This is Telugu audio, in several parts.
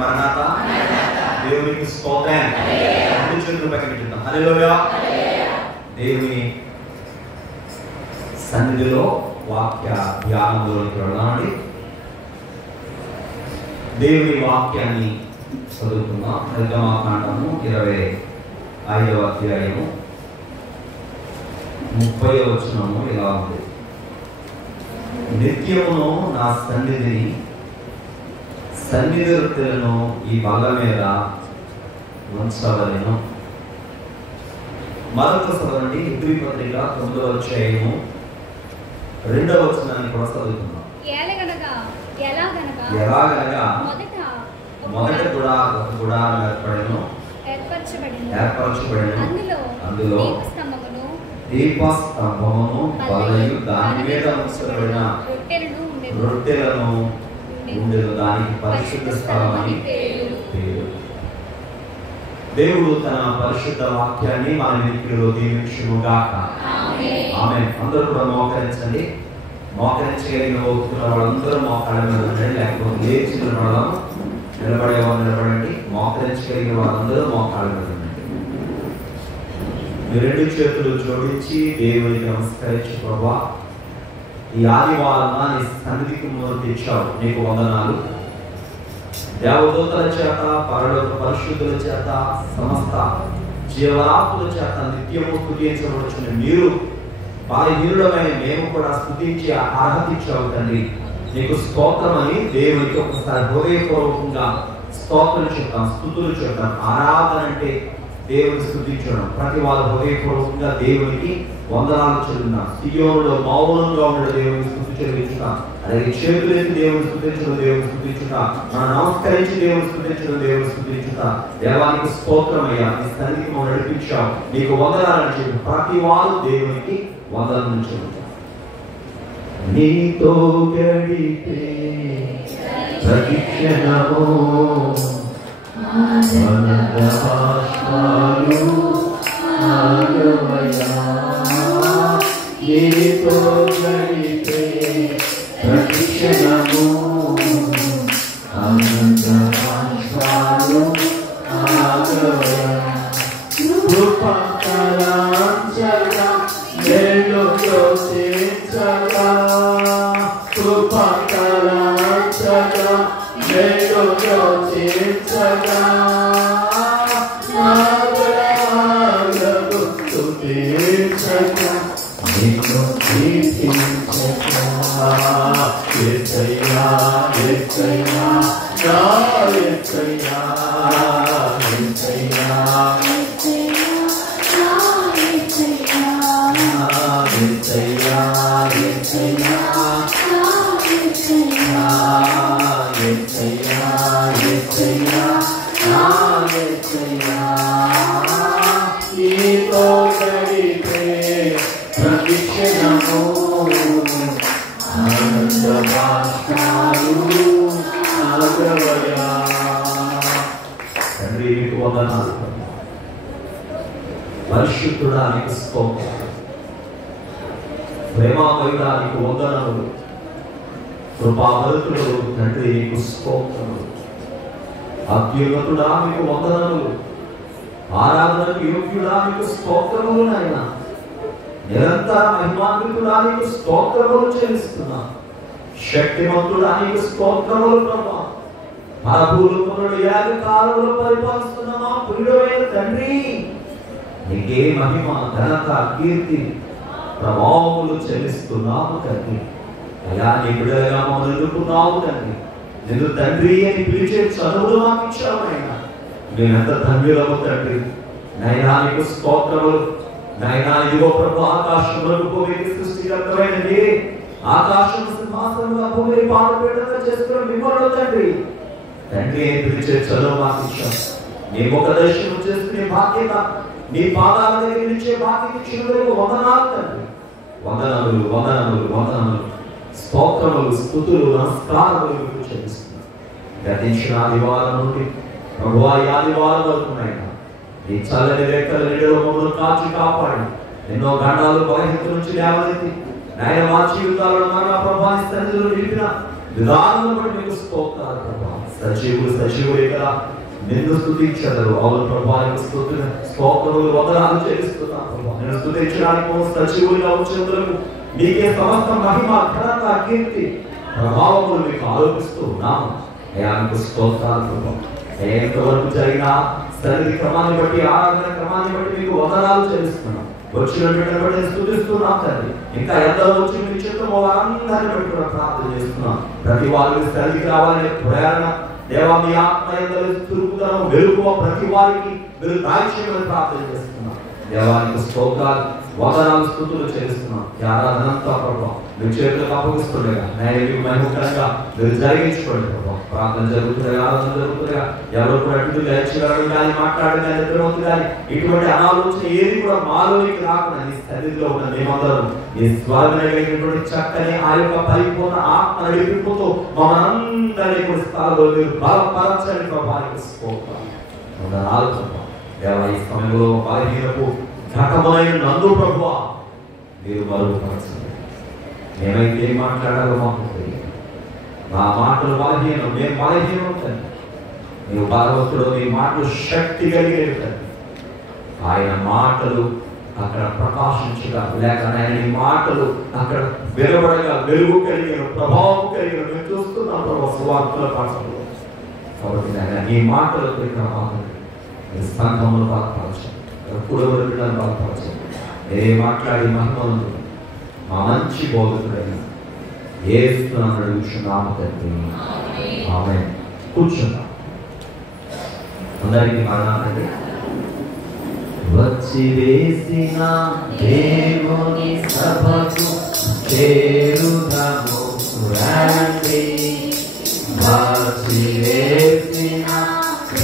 మరణాత. దేవునికి స్తోత్రం. అన్ని చేతులు పైకెత్తుదాం. హల్లెలూయా. దేవుని సన్నిధిలో వాక్య ధ్యానంలోకి వెళ్ళాలి. దేవుని వాక్యాన్ని చదువుకుందాం. నిర్గమాకాండము 25వ అధ్యాయము 30వ వచనము ఇలా ఉంది. నిత్యమును నా సన్నిధి రొట్టెలను ఈ బల్ల మీద ఉంచవలెను. మరొక చదవండి. హెబ్రీ పత్రిక 9వ అధ్యాయము 2వ వచనాన్ని కూడా చదువుకుందాం. ఎలాగనగా మొదట కూడా ఒక గుడారం ఏర్పరచబడెను. అందులో దీపస్తంభమును బలయు దాని మీద ఉంచబడిన రొట్టెలను ఉండెను. దానికి పరిశుద్ధ స్థలం అని పేరు. దేవుడు తన పరిశుద్ధ వాక్యాన్ని మన వినికిడిలో దీవించుగాక. ఆమేన్. అందరూ కూడా మోకరించండి. మోకరించగలిగిన ఓపుతున్న వాళ్ళందరూ మోకాళ్ళ మీద ఉండండి. లేకపోతే లేచిన వాళ్ళం నిలబడే వాళ్ళు నిలబడండి. మోకరించగలిగిన వాళ్ళందరూ మోకాళ్ళ మీద ఉండండి. మీ రెండు చేతులు జోడించి దేవునికి నమస్కరించి, ప్రభువా ఈ ఆదివారం నీ సన్నిధికి ముందు తెచ్చావు, నీకు వందనాలు. దేవదూతల చేత, పరలోక పరిశుద్ధుల చేత, సమస్త జీవరాత్రుల చేత నిత్యము స్తుతించబడుచున్న మీరు బలహీనుడమైన మేము కూడా స్తుతించి అర్హత ఇచ్చావు తండ్రి. నీకు స్తోత్రమని దేవునికి ఒకసారి హృదయపూర్వకంగా స్తోత్రం చెప్తాం, స్తుతులు చెప్తాం. ఆరాధన అంటే దేవుని స్తుతించడం. ప్రతి వాళ్ళు హృదయపూర్వకంగా దేవునికి వందనాలు చెల్లిద్దాం. సియోనులో మౌనంగా ఉండే దేవుని స్తుతి చెల్లించుతాం. అలాగే చేతులెత్తి దేవుని స్తుతించడం, దేవుని స్తుతించుతా. మనం నమస్కరించి దేవుని స్తుతించడం, దేవుని స్తుతించుతా. దేవానికి స్తోత్రమయ్యా, నీ సన్నిధికి మనం నడిపించావు, నీకు వందనాలని చెప్పి ప్రతి వారు దేవునికి వందనాలు చెల్లిద్దాం. నీతో గడిపే ప్రతి క్షణము ఆనందబాష్పాలు ఆగవయ్యా. నీతో గడిపే ప్రతి క్షణము ఆనందబాష్పాలు ఆగవయ్యా. కృపకరాంచగా మేలుతో చేర్చగా, కృపకరాంచగా మేలుతో చేర్చగా, నాగరాగకు స్తుతించగా, నిన్ను కీర్తించగా. యేసయ్యా యేసయ్యా నా యేసయ్యా యేసయ్యా యేసయ్యా యేసయ్యా యేసయ్యా యేసయ్యా నా యేసయ్యా. నీతో గడిపే ప్రతి క్షణము ఆనందబాష్పాలు ఆగవయ్యా. తండ్రి నీకు వందనాలు. పరిశుద్ధుడా నీకు స్తోత్రం. ప్రేమామయుడా నీకు వందనములు. కృపాభరితుడు తండ్రి నీకు స్తోత్రములు. అత్యున్నతుడా నీకు వందనములు. ఆరాధనకు యోగ్యుడా నీకు స్తోత్రములు నాయన. నిరంతర మహిమాన్వితుడా నీకు స్తోత్రములు చెల్లిస్తున్నా. శక్తిమంతుడా నీకు స్తోత్రములు ప్రభా. పరభూలోకములు యాగకాలంలో పరిపాలిస్తున్న మా ప్రియుడైన తండ్రి, నీకే మహిమ ఘనత కీర్తి ప్రభావములు చెల్లిస్తున్నాము తండ్రి. అయ్యా నీ బిడ్డలుగా మమ్మల్ని ఎన్నుకున్నావు తండ్రి. నిన్ను తండ్రి అని పిలిచే చదువులు మాకు ఇచ్చావు నాయన. మేమెంత ధన్యులము తండ్రి. నైనా నీకు స్తోత్రములు. నైనా ఇదిగో ప్రభు ఆకాశంలో భూమికి సృష్టికర్తమైనది. ఆకాశం సింహాసనంగా భూమిని పాదపీఠంగా చేసుకున్న మిమ్మల్ని తండ్రి తండ్రి అని పిలిచే చదువు మాకు ఇచ్చావు. నీ ముఖ దర్శనం చేసుకునే బాధ్యత, నీ పాదాల దగ్గర నుంచే బాధ్యత ఇచ్చినందుకు వందనాలు తండ్రి. వందనములు వందనములు వందనములు, స్తోత్రములు స్తుతులు నమస్కారములు మీకు చెల్లిస్తున్నాను. గతించిన ఆదివారం నుండి ప్రభువా ఈ ఆదివారం వరకు నాయన నీ చల్లని రెక్కల నీడలో మమ్మల్ని కాచి కాపాడి ఎన్నో గండాలు బలహీనత నుంచి లేవనెత్తి నాయన మా జీవితాలను నా ప్రభాని సన్నిధిలో నిలిపిన విధానం బట్టి మీకు స్తోత్రాలు ప్రభా. సజీవుడు ఇక్కడ నిన్ను స్తుతించరు. అవును ప్రభా, స్తోత్రములు వందనాలు చెల్లిస్తున్నాం ప్రభా. నేను స్తుతించడానికి సజీవులుగా వచ్చేందుకు మీకే సమస్త మహిమ, ఘనత, కీర్తి, ప్రభావములు మీకు ఆరోపిస్తూ ఉన్నాము. అయ్యా మీకు స్తోత్రాలు ప్రభా. ఎంతవరకు జరిగిన సన్నిధి క్రమాన్ని బట్టి, ఆరాధన క్రమాన్ని బట్టి మీకు వందనాలు చెల్లిస్తున్నాం. వచ్చిన బిడ్డను బట్టి స్తుతిస్తున్నాం తండ్రి. ఇంకా ఎందరో వచ్చి మీ చిత్తము వారందరిని బట్టి కూడా ప్రార్థన చేస్తున్నాం. ప్రతి వారికి సన్నిధికి రావాలనే ప్రేరణ దేవా, మీ ఆత్మ ఎందరో తిరుగుదనం వెలుగు ప్రతి వారికి మీరు దాయిచేయమని ప్రార్థన చేస్తున్నాం. దేవానికి స్తోత్రాలు, వందనాలు, స్తుతులు చెల్లిస్తున్నాం. ఈ ఆరాధనంతా ప్రభావం మీ చేతులకు అప్పగిస్తుండగా నేను మహిమకరంగా మీరు జరిగించుకోండి ప్రభావం. ప్రార్థన జరుగుతుండగా, ఆరాధన జరుగుతుండగా ఎవరు కూడా అటు లేచిరాడు కానీ మాట్లాడడం కానీ నిద్రపోతుంది కానీ ఇటువంటి అనాలోచన ఏది కూడా మాలోనికి రాకుండా నీ సన్నిధిలో ఉన్న మేమందరం నీ స్వామినటువంటి చక్కని ఆ యొక్క పరిపూర్ణ ఆత్మ నడిపిపోతూ మమ్మల్ని కూడా స్థానంలో మీరు బలపరచని ప్రభావానికి వందనాలు ప్రభావం. దేవా, ఈ సమయంలో బలహీనపు ఘటమైన నందు ప్రభువా మీరు బలపరచండి. మేమైతే ఏం మాట్లాడాలో మాకు తెలియదు. మా మాటలు బలహీనం, మేము బలహీనం తండ్రి. నీవు బలవంతుడు, నీ మాటలు శక్తి కలిగేవి తండ్రి. ఆయన మాటలు అక్కడ ప్రకాశించగా, లేక ఆయన నీ మాటలు అక్కడ వెలువడగా, వెలుగు కలిగిన, ప్రభావం కలిగిన మేము చూస్తున్నాం ప్రభావ సువార్తల పాఠంలో. కాబట్టి ఆయన నీ మాటలతో ఇక్కడ మాట్లాడి మీ సంఘమును బలపరచండి, కుడవల బిడ్డలను బలపరచండి. మీరే మాట్లాడి మహిమను మా మంచి బోధకుడైన యేసునామమున అడుగుచున్నాము తండ్రి. ఆమేన్. కూర్చుందాం. అందరికీ మరణాలండి. వచ్చి వేసిన దేవుని సభకు చేరుదాము రండి. వచ్చి వేసిన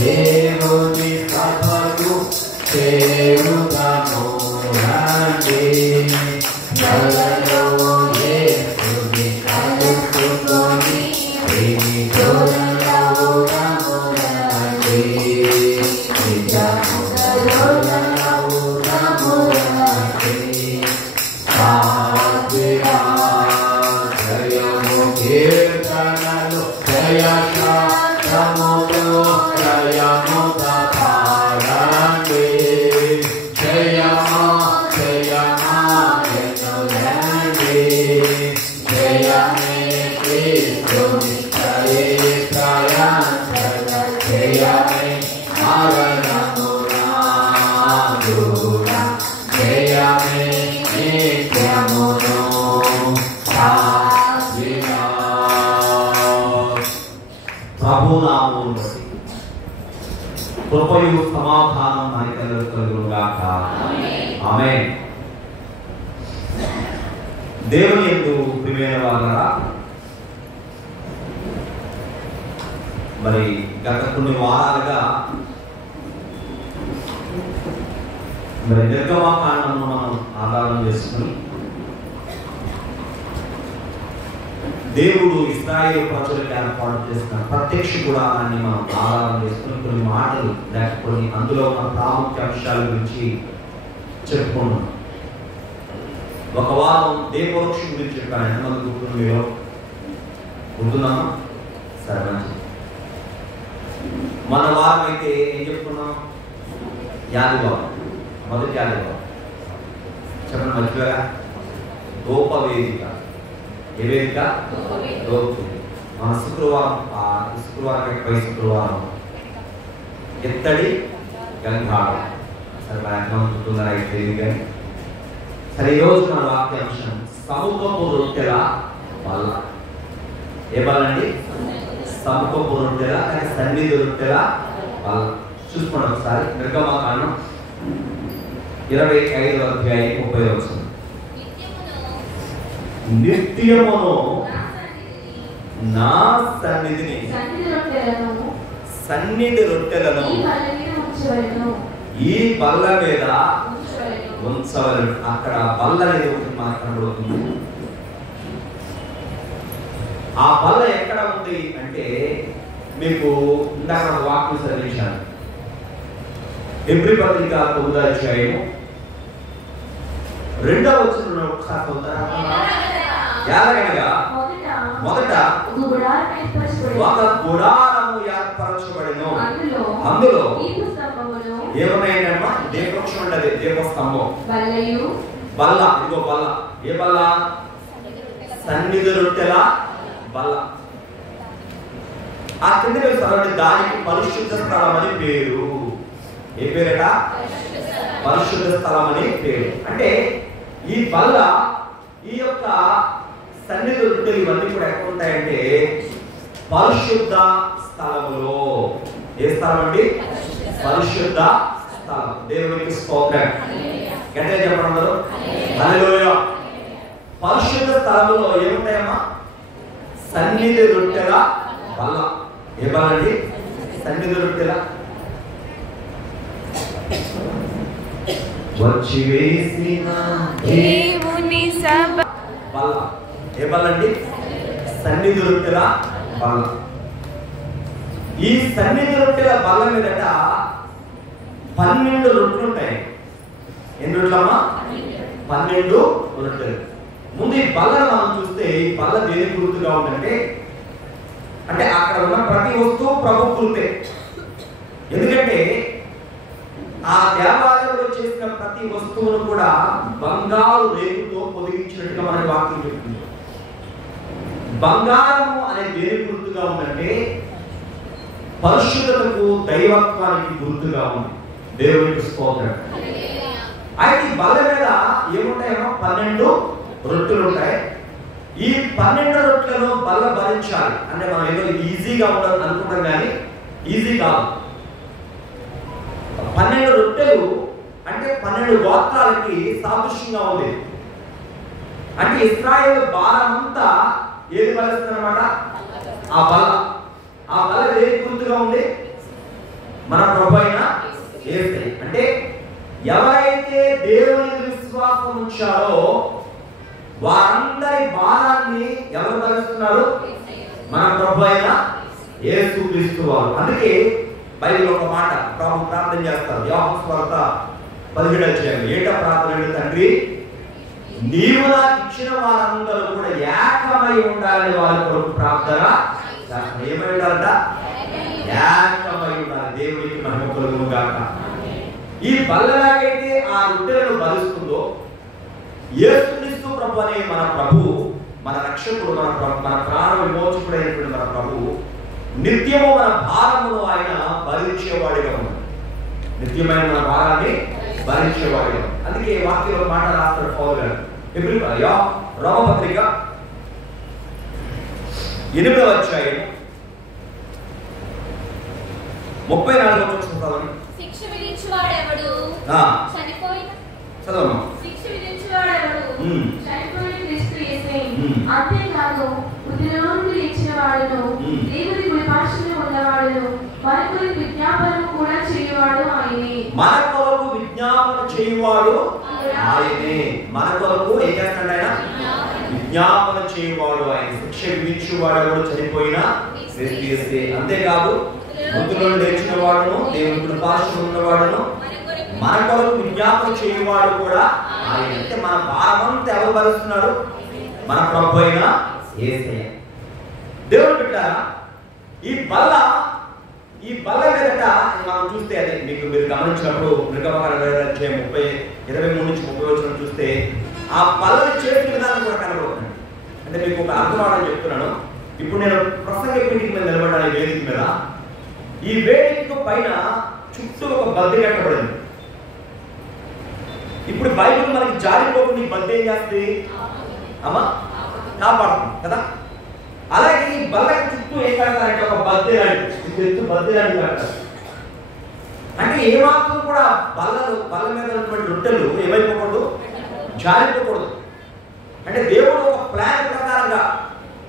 దేవుని సభకు చేరుదాము రండి. కృపయు సమాధానం మనకు కలుగుగాక. ఆమేన్. దేవుని యందు ప్రియమైన వారలారా, మరి గత కొన్ని వారాలుగా మరి నిర్గమకాండమును మనం ఆధారం చేసుకుని దేవుడు ఇశ్రాయేలు ప్రజలకు ఏర్పాటు చేసిన ప్రత్యక్ష గుడారాన్ని మనం ఆధారం చేసుకుని కొన్ని మాటలు లేకపోతే అందులో ఉన్న ప్రాముఖ్య అంశాల గురించి చెప్పుకున్నాం. ఒక వారం దేవవృక్షం గురించి చెప్పాను. ఎంతమంది గుర్తుంది? మీరు గుర్తున్నామా? సరే, మంచిది. మన వారం అయితే ఏం చెప్పుకున్నాం? యాదివారం, మొదటి యాదివారం. చెప్పండి, మర్చిపోయారా? ధూపవేదిక. ఏ వేదిక? ధూపవేదిక. మన శుక్రవారం పై శుక్రవారం ఎత్తడి గంగాళం. సరే, ఎంతమంది గుర్తుందని అయితే తెలియదు కానీ సరే, ఈరోజు మన వాక్యాంశం సముఖపు రొట్టెల బల్ల. ఏ బల్ల అండి? సముఖపు రొట్టెల, సన్నిధి రొట్టెల బల్ల. చూసుకోండి ఒకసారి. నిర్గమకాండం 25వ అధ్యాయం 30వ వచనం. నిత్యమును నా సన్నిధిని, సన్నిధి రొట్టెలను ఈ బల్ల మీద ఉంచవలను. అక్కడ బల్ల అనేది ఒకటి మనకు కనబడుతుంది. ఆ బల్ల ఎక్కడ ఉంది అంటే, మీకు ఇందాక వాక్యం చదివించాను. హెబ్రీ పత్రిక 9వ అధ్యాయము 2వ వచనంలో ఒకసారి ఎలాగనగా మొదట ఒక గుడారము ఏర్పరచబడెను. అందులో ఏమన్నాయమ్మా? దీపవృక్షం ఉండదు, దీపస్తంభం, బల్ల. ఇదిగో బల్ల. ఏ బల్ల? సన్నిధి రొట్టెల బల్ల. ఆ కింద చదవండి, దానికి పరిశుద్ధ స్థలం అని పేరు. ఏ పేరట? పరిశుద్ధ స్థలం అని పేరు. అంటే ఈ బల్ల, ఈ యొక్క సన్నిధి రొట్టెలు ఇవన్నీ కూడా ఎక్కడ ఉంటాయంటే పరిశుద్ధ స్థలములో. ఏ స్థలం అండి? పరిశుద్ధ స్థలం. దేవునికి స్తోత్రం. గట్టిగా చెప్పండి అందరూ. హల్లెలూయా. పరిశుద్ధ స్థలములో ఏముంటాయమ్మా? సన్నిధి రొట్టెల బల్ల. ఏ బల్ల అండి? సన్నిధి రొట్టెల. వచ్చి వేసిన దేవుని సభ బల్ల. ఏ బల్ల అండి? సన్నిధి రొట్టెల బల్ల. ఈ సన్నిధి రొట్టెల బల్ల మీదట 12 రొట్టెలు ఉంటాయి. ఎన్ని రొట్టెలమ్మా? 12 రొట్టెలు. ముందు ఈ బల్లను మనం చూస్తే ఈ బల్ల దేనికి గుర్తుగా ఉందంటే, అంటే అక్కడ ఉన్న ప్రతి వస్తువు ప్రభు గుర్తే. ఎందుకంటే ఆ దేవాలయంలో చేసిన ప్రతి వస్తువును కూడా బంగారు రేకుతో పొదిగించినట్టుగా మనకి వాక్యం చెప్తుంది. బంగారము అనే దేనికి గుర్తుగా ఉందంటే పరిశుద్ధతకు, దైవత్వానికి గుర్తుగా ఉంది. దేవునికి స్తోత్రం. అయితే ఈ బల్ల మీద ఏముంటాయేమో? 12 రొట్టెలు ఉంటాయి. ఈ 12 రొట్టెలను బల్ల భరించాలి. అంటే మనం ఏదో ఈజీగా ఉండదు అనుకుంటాం, కానీ ఈజీ కాదు. 12 రొట్టెలు అంటే 12 గోత్రాలకి సాదృశ్యంగా ఉంది. అంటే ఇశ్రాయేలు భారమంతా ఏది భరిస్తుందన్నమాట? ఆ బల్ల. ఆ బల్ల ఏది గుర్తుగా ఉంది? మన ప్రభు అయిన యేసయ్య. అంటే ఎవరైతే దేవుని విశ్వాసం ఉంచారో వారందరి భారాన్ని ఎవరు భరిస్తున్నారు? మన ప్రభు అయిన యేసుక్రీస్తు వారు. అందుకే బైబిల్ ఒక మాట ప్రభు ప్రార్థన చేస్తారు. యోహాను సువార్త 17వ అధ్యాయం. ఏంట ప్రార్థన అంటే, తండ్రి నీవు నాకు ఇచ్చిన వారందరూ కూడా ఏకమై ఉండాలని వారి కొరకు ప్రార్థన. ఏమై ఉండాలంట? ఏకమై ఉండాలి. దేవునికి మహిమ కలుగును గాక. ఈ బల్లలాగైతే ఆ రొట్టెలను భరిస్తుందో, యేసుక్రీస్తు ప్రభు అనే మన ప్రభువు, మన రక్షకుడు, మన ప్రాణ విమోచకుడైనటువంటి మన ప్రభువు నిత్యము మన భారమును ఆయన భరించేవాడిగా ఉన్నాడు. నిత్యమైన మన భారాన్ని భరించేవాడిగా. అందుకే వాక్యంలో మాట రాస్తాడు పౌలు గారు. రోమపత్రిక 8వ అధ్యాయం 34వ వచనం. శిక్ష విధించువాడెవడు? చనిపోయిన చదవమ్మా. శిక్ష విధించువాడెవడు? చనిపోయిన క్రీస్తు యేసే. అంతేకాదు వృద్ధిలోనికి ఇచ్చిన వాడును, దేవుని కుడిపార్శ్వమున ఉన్నవాడును, మన కొరకు విజ్ఞాపన కూడా చేయువాడు ఆయనే. మన కొరకు విజ్ఞాపన చేయువాడు ఆయనే. మన కొరకు ఏం చేస్తాడు ఆయన? విజ్ఞాపన చేయువాడు ఆయన. శిక్ష విధించువాడు చనిపోయిన క్రీస్తు యేసే. అంతేకాదు మృతులలో లేచిన వాడును, దేవుని కుడిపార్శ్వమున ఉన్నవాడును, మన కొరకు విజ్ఞాపన చేయువాడు కూడా ఆయన. అంటే మన భారమంతా ఎవరు భరిస్తున్నారు? మన ప్రభు అయిన యేసయ్య. దేవుడు బిడ్డారా, ఈ బల్ల మీదట మనం చూస్తే, అదే మీకు మీరు గమనించినప్పుడు నిర్గమకాండ 23 నుంచి 30 వచనం చూస్తే ఆ బల్లని చేసిన విధానం కూడా కనబడుతుంది. అంటే మీకు ఒక అర్థం చెప్తున్నాను. ఇప్పుడు నేను ప్రసంగ పీఠిక మీద నిలబడ్డాను. ఈ వేదిక మీద, ఈ వేదిక పైన చుట్టూ ఒక బద్ద కట్టబడింది. ఇప్పుడు బైబిల్ మనకి జారిపోకుండా ఈ బద్ద ఏం చేస్తుంది? అమ్మా కాపాడుతుంది కదా. అలాగే ఈ బల్లకి చుట్టూ ఏం కడతారంటే ఒక బద్దెలాంటి, ఎత్తు బద్దెలాంటి కడతారు. అంటే ఏమాత్రం కూడా బల్ల మీద ఉన్నటువంటి రొట్టెలు ఏమైపోకూడదు? జారిపోకూడదు. అంటే దేవుడు ఒక ప్లాన్ ప్రకారంగా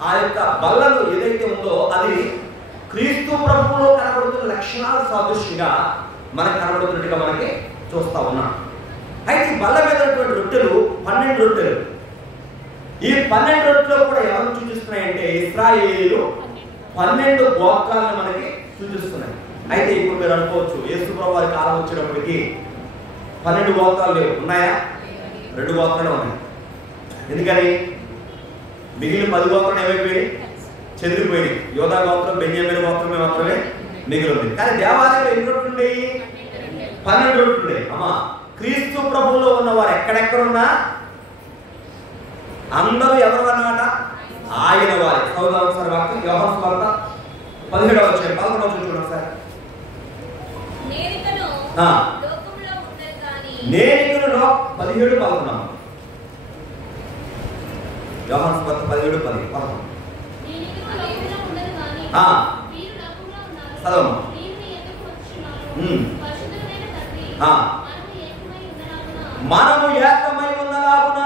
ఆ యొక్క బల్లను ఏదైతే ఉందో అది క్రీస్తు ప్రభువులో కనబడుతున్న లక్షణాల సాదృశ్యంగా మనకు కనబడుతున్నట్టుగా మనకి చూస్తా ఉన్నాం. అయితే ఈ బల్ల మీద ఉన్నటువంటి రొట్టెలు 12 రొట్టెలు. ఈ 12 రొట్టెలు కూడా ఎవరు సూచిస్తున్నాయంటే ఇశ్రాయేలీయులు 12 గోత్రాలను మనకి సూచిస్తున్నాయి. అయితే ఇప్పుడు మీరు అనుకోవచ్చు, యేసు ప్రభు వారి కాలం వచ్చేటప్పటికి 12 గోత్రాలు లేవు. ఉన్నాయా? 2 గోత్రాలు ఉన్నాయి. ఎందుకని? మిగిలిన 10 గోత్రాలు ఏమైపోయాయి? చెదిరిపోయినాయి. యోధా గోత్రం, బెన్యామీను గోత్రమే మాత్రమే మిగిలింది. కానీ దేవాలయంలో ఎన్ని రొట్టెలు ఉండేవి? 12 రొట్టెలు ఉండేవి. అమ్మా, క్రీస్తు ప్రభువులో ఉన్నవారు ఎక్కడెక్కడున్నా అందరూ ఎవరు అన్నమాట? ఆయన వారి. ఒకసారి వాక్యం యోహాను సువార్త 17వ అధ్యాయం 11వ వచనం చూడండి ఒకసారి. నేనికను లోకములో ఉండను గాని 17:11 యోహాను సువార్త 17:11 నేనికను లోకములో ఉండను గాని మీరు లోకములో ఉన్నారు. చదవమ్మా. నేను మీ యొద్దకు వచ్చుచున్నాను. ఉమ్. పరిశుద్ధుడైన తండ్రి, ఆ. మనము ఏకమై ఉన్నలాగున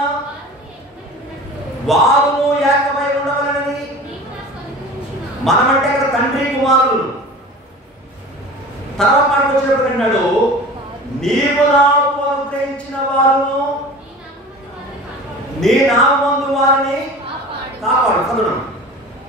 వారును ఏకమై ఉండవలెనని నీవు నాకు అనుగ్రహించున్నావు. మనమంటే ఇక్కడ తండ్రి కుమారులు. తర్వాత మాట వచ్చినప్పుడు అన్నాడు, నీవు నాకు అనుగ్రహించిన వారును నీ నామమందు వారిని కాపాడు. చదువు.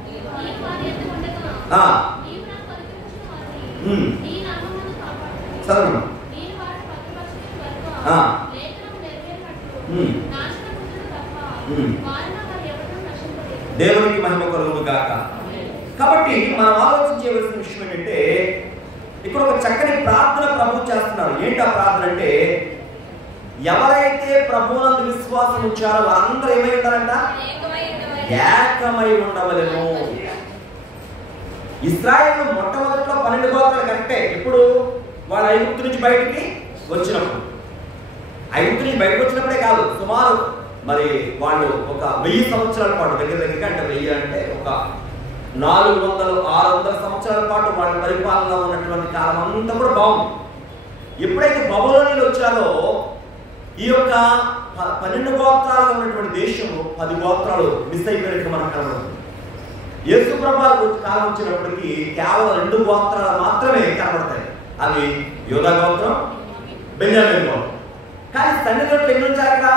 నీవు వారి యొద్ద ఉండగా ఆ. నీవు నాకు అనుగ్రహించిన వారిని ఉమ్. నీ నామమునందు కాపాడు. చదువు. నేను వారిని భద్రపరచుకుని వరకు ఆ. లేఖనము నెరవేరినట్లు ఉమ్. నాశనముందును తప్ప ఉమ్. వారిని వారు ఎవరినూ నశింపలేదు. దేవునికి మహిమ కలుగును గాక. కాబట్టి మనం ఆలోచించవలసిన విషయం ఏంటంటే, ఇక్కడ ఒక చక్కని ప్రార్థన ప్రభు చేస్తున్నారు. ఏంటి ఆ ప్రార్థన అంటే, ఎవరైతే ప్రభువునందు విశ్వాసం ఉంచారో వారందరూ ఏమై ఉంటారంట? ఏకమై ఉండవలెను. ఇశ్రాయేలు మొట్టమొదటిలో 12 గోత్రాలు కరెక్టే. ఇప్పుడు వాళ్ళు ఐగుప్తు నుంచి బయటికి వచ్చినప్పుడు, ఐగుప్తు నుంచి బయటకు వచ్చినప్పుడే కాదు, సుమారు మరి వాళ్ళు ఒక 1000 సంవత్సరాల పాటు, దగ్గరగా అంటే 1000 అంటే ఒక 400-600 సంవత్సరాల పాటు వాళ్ళ పరిపాలనలో ఉన్నటువంటి కాలం అంతా కూడా బాగుంది. ఎప్పుడైతే బబులోనీలు వచ్చారో ఈ యొక్క 12 గోత్రాలు ఉన్నటువంటి దేశము 10 గోత్రాలు మిస్ అయిపోయినట్టు మనకు కనబడుతుంది. యేసు ప్రభువు కాలం వచ్చినప్పటికీ కేవలం 2 గోత్రాలు మాత్రమే కనబడతాయి. అవి యోధా గోత్రం, బెన్యామీను గోత్రం. కానీ తండ్రి రొట్టెలు ఎన్ని ఉంచారు? అక్కడ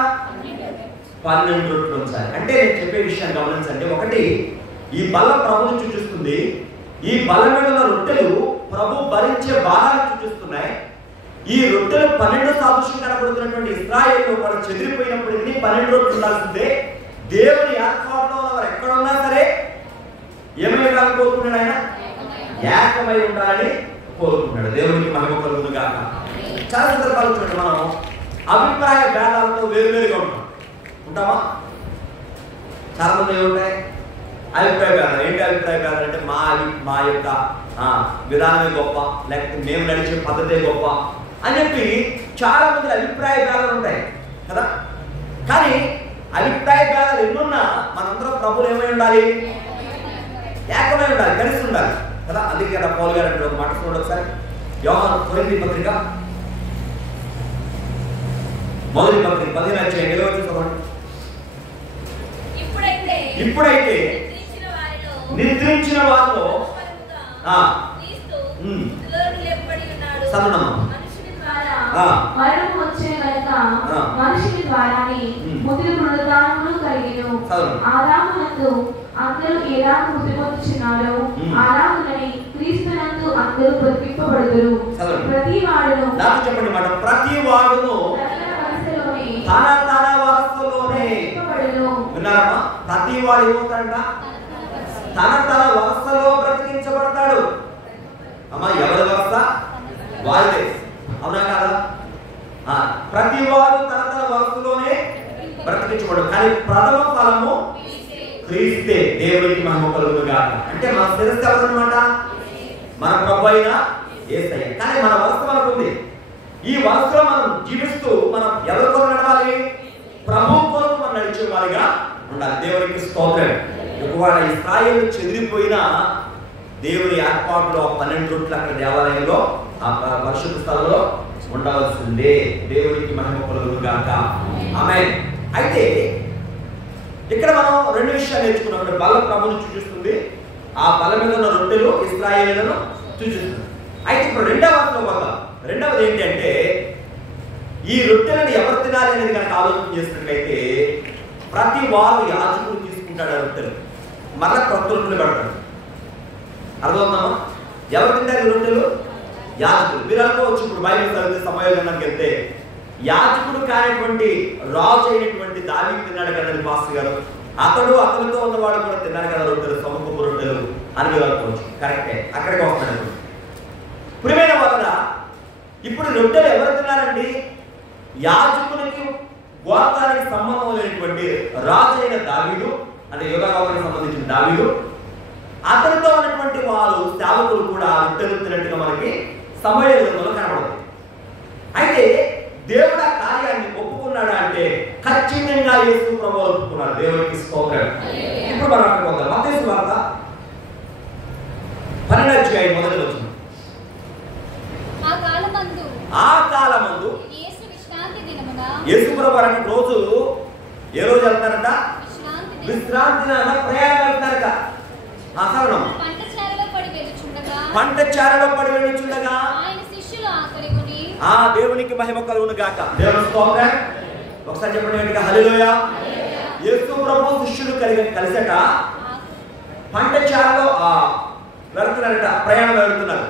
12 రొట్టెలు ఉంచాలి. అంటే నేను చెప్పే విషయాన్ని గమనించండి. ఒకటి, ఈ బల్ల ప్రభుని సూచిస్తుంది. ఈ బల్ల మీద ఉన్న రొట్టెలు ప్రభు భరించే భారాన్ని సూచిస్తున్నాయి. ఈ రొట్టెలు 12 సాదృశ్యం కనబడుతున్నటువంటి ఇశ్రాయేలు వాళ్ళు చెదిరిపోయినప్పటికీ 12 రొట్టెలు ఉండాల్సిందే. దేవుని ఏర్పాటులో వారు ఎక్కడున్నా సరే ఏమై ఉండాలని కోరుకున్నాడు? ఆయన ఏకమై ఉండాలని కోరుకున్నాడు. దేవునికి మహిమ కలుగును గాక. చాలా సందర్భాలు చూడండి, మనం అభిప్రాయ భేదాలతో వేరువేరుగా ఉంటామా? చాలా మంది ఏముంటాయి అభిప్రాయ భేదాలు. ఏంటి అభిప్రాయ భేదాలు అంటే, మా యొక్క విధానమే గొప్ప, లేకపోతే మేము నడిచే పద్ధతే గొప్ప అని చెప్పి చాలా మంది అభిప్రాయ భేదాలు ఉంటాయి కదా. కానీ అభిప్రాయ భేదాలు ఎన్నున్నా మనందరం ప్రభువులు ఏమై ఉండాలి? ఏకమై ఉండాలి, కలిసి ఉండాలి కదా. అందుకే కదా పౌలు గారు అంటే ఒక మాట చూడండి ఒకసారి. యోహాను కొరింథీ పత్రిక 1వ పత్రిక 15వ అధ్యాయం 20వ వచనం చదవండి. ఇప్పుడైతే నిద్రించిన వారిలో మరణం వచ్చే గనుక మనుషుని ద్వారానే మృతుల పునరుద్ధానములు కలిగెను. ఆదామునందు అందరూ ఎలాగ మృతి పొందుచున్నారో అలాగుననే క్రీస్తునందు అందరూ బ్రతికింపబడుదురు. ప్రతి వాడును చెప్పండి మాట, ప్రతి వాడును తన తన వరసలోనే. విన్నారమ్మా? ప్రతి వాడు ఏమవుతాడంట? తన తన వరసలో బ్రతికించబడతాడు. అమ్మా, ఎవరి వరస? వారిదే. అవునా కాదా? ప్రతి వాడు తన తన వరసలోనే బ్రతికించబడు. కానీ ప్రథమ ఫలము క్రీస్తే. దేవునికి మహిమ కలుగును గాక. అంటే మన శిరస్సు ఎవరన్నమాట? మన ప్రభు అయిన యేసయ్య. కానీ మన వరస మనకు ఉంది. ఈ వరసలో మనం జీవిస్తూ మనం ఎవరి కొరకు నడవాలి? ప్రభు కొరకు మనం నడిచే వారిగా ఉండాలి. దేవునికి స్తోత్రం. ఒకవేళ ఇశ్రాయేలు చెదిరిపోయినా దేవుని ఏర్పాటులో 12 రొట్టెలు అక్కడ దేవాలయంలో ఆ పరిశుద్ధ స్థలంలో ఉండవలసిందే. దేవునికి మహిమ కలుగును గాక. ఆమేన్. అయితే ఇక్కడ మనం 2 విషయాలు నేర్చుకున్నాం. బల్ల ప్రభుని సూచిస్తుంది, ఆ బల్ల మీద ఉన్న రొట్టెలు ఇశ్రాయేలులను సూచిస్తుంది. అయితే ఇప్పుడు రెండవది ఏంటంటే, ఈ రొట్టెలను ఎవరు తినాలి అనేది కనుక ఆలోచన చేసినట్లయితే ప్రతి వారు యాజకుడు తీసుకుంటాడు ఆ రొట్టెలు, మళ్ళీ కొత్త రొట్టెలు పెడతాడు. అర్థమవుతుందమ్మా? ఎవరు తింటారు ఈ రొట్టెలు? యాజకుడు. మీరు అనుకోవచ్చు, ఇప్పుడు బైబిల్ చదివితే సమాయోజనానికి వెళ్తే యాజకుడు కానిటువంటి రాజు అయినటువంటి దావీదు తిన్నాడు కదండి పాస్టర్ గారు. అతనితో ఉన్నవాడు కూడా తిన్నాడు కదా రొట్టెలు, సమూహపు రొట్టెలు. రొట్టెలు అని అనుకోవచ్చు. కరెక్టే, అక్కడికి వస్తాను. ప్రియమైన వాళ్ళ ఇప్పుడు రొట్టెలు ఎవరు తిన్నారండి? యాజకునికి గోత్రానికి సంబంధం లేనటువంటి రాజు అయిన దావీదు, అంటే యోగానికి సంబంధించిన దావీదు, అతనితో ఉన్నటువంటి వారు సేవకులు కూడా రొట్టెలు తిన్నట్టుగా మనకి సమూయేలు గ్రంథంలో కనబడుతుంది. అయితే దేవుడు ఆ కార్యాన్ని ఒప్పుకున్నాడా అంటే ఖచ్చితంగా యేసు ప్రభువు ఒప్పుకున్నాడు. దేవునికి స్తోత్రం. ఇప్పుడు మనం అక్కడికి వద్దాం. మత్తయి సువార్త 12వ అధ్యాయం మొదటి వచనం. ఆ కాలమందు యేసు ప్రభువు అనే రోజు ఏ రోజు వెళ్తారంట? విశ్రాంతి ప్రయాణం వెళ్తారట. పంటచారలో పడి వెళ్ళుచుండగా ఆ దేవునికి మహిమ కలుగును గాక. దేవుని స్తోత్రం. ఒకసారి చెప్పండి హల్లెలూయా. యేసు ప్రభువు శిష్యులు కలిసట పంటచారలో వెళ్తున్నారట, ప్రయాణం వెళ్తున్నారు.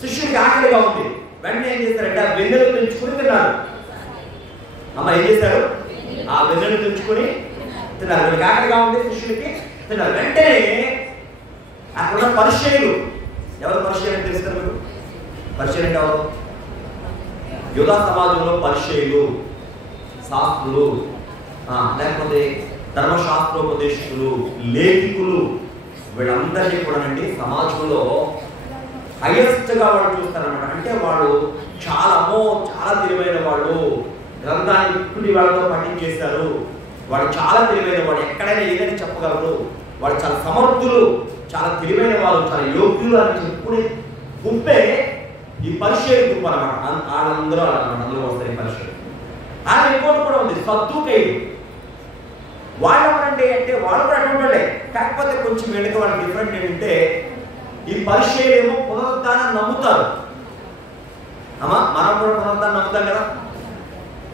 శిష్యుడికి ఆకలిగా ఉంది. వెంటనే ఏం చేశారంటే ఆ వెన్నెలు తెంచుకుని తిన్నారు. అమ్మ ఏం చేశారు? ఆ వెన్నెలు తెంచుకుని తిన్నారు. వీళ్ళకి ఆకలిగా ఉంది, శిష్యుడికి తిన్నారు. వెంటనే అక్కడ పరిచయులు, ఎవరు పరిచయం తెలుస్తారు మీకు? పరిచయం అంటే ఎవరు? యూదా సమాజంలో పరిచయులు, శాస్త్రులు, లేకపోతే ధర్మశాస్త్రోపదేశకులు, లేఖికులు, వీళ్ళందరినీ కూడా సమాజంలో హైయెస్ట్ గా వాళ్ళు చూస్తారన్నమాట. అంటే వాళ్ళు చాలా తెలివైన వాళ్ళు, గ్రంథాన్ని ఇప్పుడు వాళ్ళతో పఠించేశారు, వాళ్ళు చాలా తెలివైన వాళ్ళు, ఎక్కడైనా ఏదైనా చెప్పగలరు, వాళ్ళు చాలా సమర్థులు, చాలా తెలివైన వాళ్ళు, చాలా యోగ్యులు అని చెప్పుకునే గుంపే ఈ పరిచయ గుంపు అనమాట. వాళ్ళందరూ అందులో వస్తారు ఈ పరిచయం. ఆయన ఇంకోటి కూడా ఉంది, సద్దుకైలు. వాళ్ళు ఎవరండి అంటే వాళ్ళు కూడా అటువంటి, కాకపోతే కొంచెం వెనుక వాళ్ళ డిఫరెంట్ ఏంటంటే ఈ పరిచయం ఏమో పునరుద్ధానం నమ్ముతారు. అమ్మా మనం కూడా పునరుద్ధానం నమ్ముతాం కదా,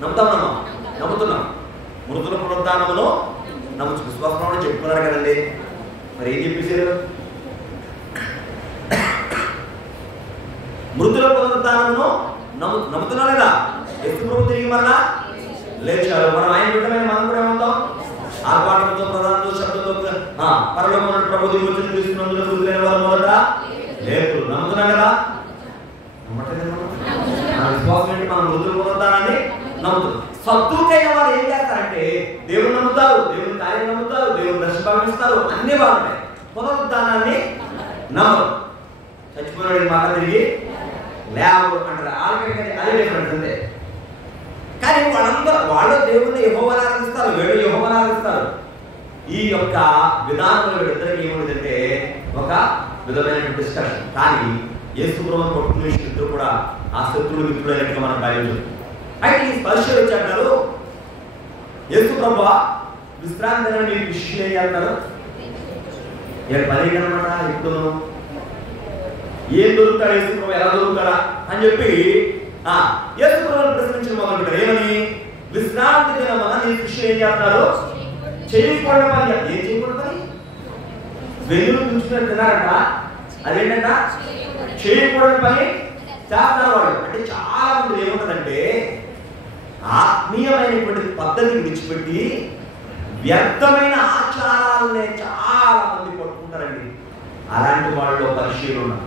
నమ్ముతామమ్మా, నమ్ముతున్నాం. మృతుల పునరుద్ధానమును నమ్ము విశ్వాసంలో చెప్పుకున్నారు కదండి. మరి ఏం చెప్పేశారు? మృతుల పునరుద్ధానమును నమ్ముతున్నా లేదా? యేసు ప్రభువు తిరిగి మరలా లేచారు. మనం ఆయన బిడ్డమైన మనం కూడా ఏమవుతాం? ఆర్భాటంతో, ప్రధానంతో, శబ్దంతో పరలోకమున ప్రభు దిగి వచ్చి చూస్తున్నందులో మృతులైన వారు మొదట లేరు. నమ్ముతున్నాం కదా? విశ్వాసం ఏంటి? మనం మృతుల పునరుద్ధానాన్ని నమ్ముతారు. సద్దుకైన వారు ఏం చేస్తారంటే దేవుడు నమ్ముతారు, దేవుని కార్యం నమ్ముతారు, దేవుని దర్శనమిస్తారు, అన్ని బాగుంటాయి. పునరుద్ధానాన్ని నమ్మరు. చచ్చిపోయిన మాట తిరిగి లేవు అంటారు. ఆల్రెడీ అదే డిఫరెన్స్ అంతే. కానీ వాళ్ళందరూ వాళ్ళు దేవుణ్ణి యెహోవాను ఆరాధిస్తారు, వీళ్ళు యెహోవాను ఆరాధిస్తారు. ఈ యొక్క విధానంలో వీళ్ళిద్దరికి ఏముందంటే ఒక విధమైన డిస్కషన్. కానీ యేసు ప్రభువును కొట్టుకునే శత్రువు కూడా ఆ శత్రువులు మిత్రులైనట్టుగా మనం బయలు. అయితే ఈ పరిచయం వచ్చారు, యేసు ప్రభువా విశ్రాంతి మీరు విషయం ఏం చేస్తారు? పని అనమాట. ఇప్పుడు ఏం దొరుకుతాడు యేసు ప్రభు, ఎలా దొరుకుతాడా అని చెప్పి యేసు ప్రభువును ప్రశ్నించిన మొదలుపెట్టారు. ఏమని? విశ్రాంతి దినమున నీ శిష్యులు ఏం చేస్తారు? చేయకూడని పని. ఏం చేయకూడదు పని? వెన్నులు చూసుకుని తిన్నారట. అదేంటంట? చేయకూడని పని చేస్తారు వాళ్ళు. అంటే చాలా మంది ఏముంటుందంటే ఆత్మీయమైనటువంటి పద్ధతిని విడిచిపెట్టి వ్యర్థమైన ఆచారాలనే చాలా మంది పట్టుకుంటారండి. అలాంటి వాళ్ళు పరిశీలన ఉన్నారు.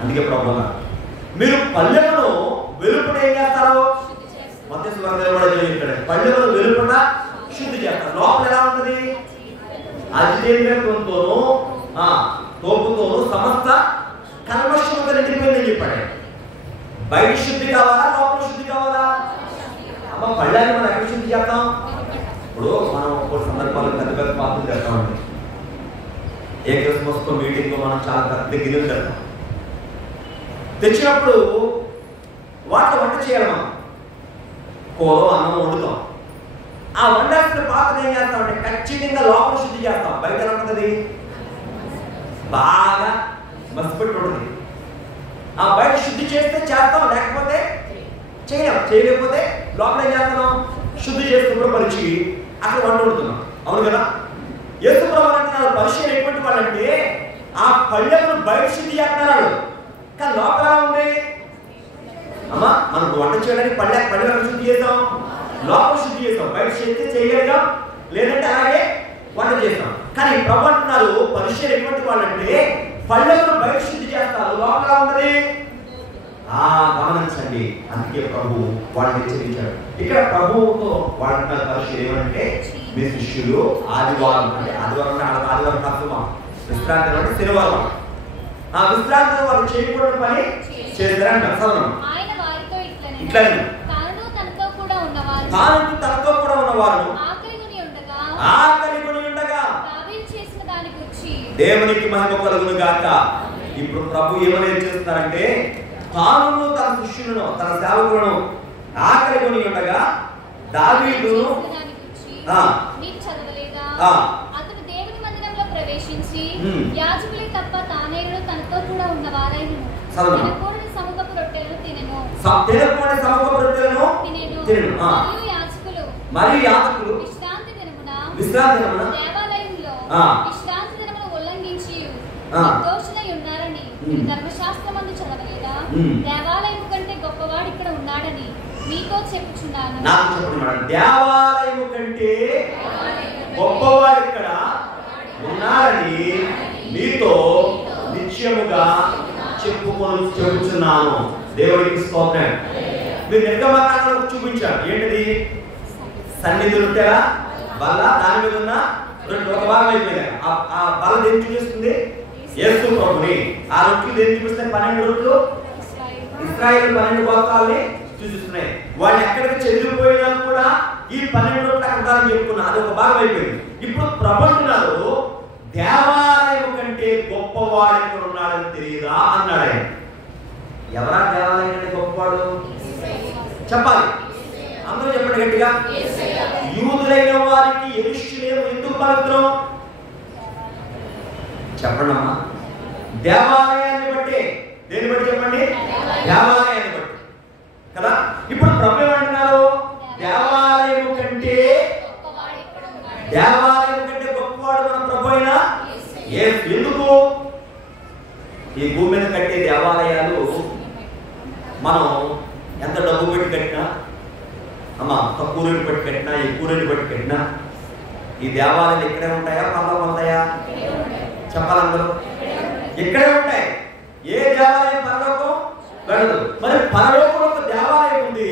అందుకే ప్రాబ్లం. మీరు పల్లెలను వెలుపట ఏం చేస్తారు? మత్తయి సువార్తలో కూడా చెప్పాడు, పల్లెలను వెలుపట శుద్ధి చేస్తారు. లోపల ఎలా ఉంటుంది? అజితేంద్రియత్వంతోనూ తోపుతోనూ సమస్త కల్మషంతో నిండిపోయిందని చెప్పాడు. బయట శుద్ధి కావాలా, లోపల శుద్ధి కావాలా? అమ్మ పళ్ళాన్ని మనం ఎక్కడ శుద్ధి చేస్తాం? ఇప్పుడు మనం ఒక్కో సందర్భాలు పెద్ద పెద్ద పాత్రలు చేస్తామండి. ఏ క్రిస్మస్తో మీటింగ్లో మనం చాలా పెద్ద గిన్నెలు తెస్తాం. తెచ్చినప్పుడు వాటిలో వంట చేయాలి. మనం కూర అన్నం వండుతాం. ఆ వండాల్సిన పాత్ర ఏం చేస్తామంటే ఖచ్చితంగా లోపల శుద్ధి చేస్తాం. బయట ఎలా ఉంటుంది? బాగా మసిపెట్టి ఉంటుంది. ఆ బయట శుద్ధి చేస్తే చేస్తాం, లేకపోతే చేయలేకపోతే లోపల ఏం చేస్తున్నాం? శుద్ధి చేస్తున్నప్పుడు పరిచి అక్కడ వంట వండుతున్నాం. అవును కదా? యేసు ప్రభువు అంటున్నారు పరిచయం ఎటువంటి వాళ్ళంటే ఆ పళ్ళెలను బయట శుద్ధి చేస్తున్నారు, కానీ లోపల ఉంది. అమ్మా మనం వంట చేయడానికి పళ్ళెలను శుద్ధి చేస్తాం, లోపల శుద్ధి చేస్తాం. బయట చేస్తే చేయగలిగాం, లేదంటే అలాగే వంట చేస్తాం. కానీ ప్రభు అంటున్నారు పరిచయం ఎటువంటి వాళ్ళంటే పళ్ళను బయట శుద్ధి చేస్తారు, లోపల ఉన్నది గమనించండి. అందుకే ప్రభు వాళ్ళని హెచ్చరించాడు. ఇక్కడ ప్రభువుతో వాళ్ళ పరిచయం ఏమంటే మీ శిష్యులు ఆదివారం అంటే ఆదివారం కాదు, విశ్రాంతి అంటే శనివారం, ఆ విశ్రాంతి వాళ్ళు చేయకూడని పని చేస్తారని చదవడం. ఇట్లనే తనతో కూడా ఉన్నవారు ఆకలి కొని ఉండగా దేవునికి మహిమ కలుగును గాక. ఇప్పుడు ప్రభు ఏమని చేస్తున్నారంటే తాను తన శిష్యులను తన సేవకులను ఆకలి కొని ఉండగా దావీదు అతను దేవుని మందిరంలో ప్రవేశించి యాజకులే తప్ప తానేయుడు తనతో కూడా ఉన్న వారైనను తినకూడని సముఖపు రొట్టెలను తినెను. మరియు యాజకులు విశ్రాంతి దినమున దేవాలయంలో విశ్రాంతి దినమును ఉల్లంఘించి నిర్దోషులై ఉన్నారని ధర్మశాస్త్రమందు చదవలేదా? దేవాలయం కంటే గొప్పవాడు ఇక్కడ ఉన్నాడని మీతో చెప్పుచున్నాను. దేవాలయం కంటే గొప్పవాడు ఇక్కడ ఉన్నాడని మీతో నిశ్చయముగా చెప్పుచున్నాను. దేవుడికి స్తోత్రం. మీరు నిర్గమకాండలో చూపించారు ఏంటిది? సన్నిధులు ఉంటాయా బల్ల, దాని మీద ఉన్న ఒక భాగం అయిపోయింది. ఆ బల్ల దేని చూపిస్తుంది? యేసు ప్రభుని. ఆ రొట్టెలు దేని చూపిస్తాయి? 12 రొట్టెలు ఇశ్రాయేలు 12 గోత్రాలని సూచిస్తున్నాయి. వాళ్ళు ఎక్కడికి చెదిరిపోయినా కూడా ఈ 12 రొట్టెలు అక్కడ ఉండాలని చెప్పుకున్నా, అది ఒక భాగం అయిపోయింది. ఇప్పుడు ప్రబంధున్నారు దేవాలయం కంటే గొప్పవాడు ఇక్కడ ఉన్నాడని తెలియదా అన్నాడు ఆయన. ఎవరా దేవాలయం కంటే గొప్పవాడు? చెప్పాలి, అందరూ చెప్పండి గట్టిగా. యూదులైన వారికి యెరూషలేము ఎందుకు పవిత్రం? చెప్పండి అమ్మా. దేవాలయాన్ని బట్టి. దేన్ని బట్టి చెప్పండి? దేవాలయాన్ని బట్టి కదా. ఇప్పుడు ప్రభు ఏమంటున్నారు? దేవాలయం కంటే గొప్పవాడు మన ప్రభు అయినా. ఎందుకు? ఈ భూమి మీద కట్టే దేవాలయాలు మనం ఎంత డబ్బు పెట్టి కట్టినా, అమ్మా తక్కువ రేటు పెట్టి కట్టినా, ఎక్కువ రేటు పెట్టి కట్టినా, ఈ దేవాలయాలు ఇక్కడే ఉంటాయా పరలోకం ఉంటాయా? చెప్పాలందరూ ఇక్కడే ఉంటాయి. ఏ దేవాలయం పరలోకం వెళ్ళదు. మరి పరలోకంలో ఒక దేవాలయం ఉంది.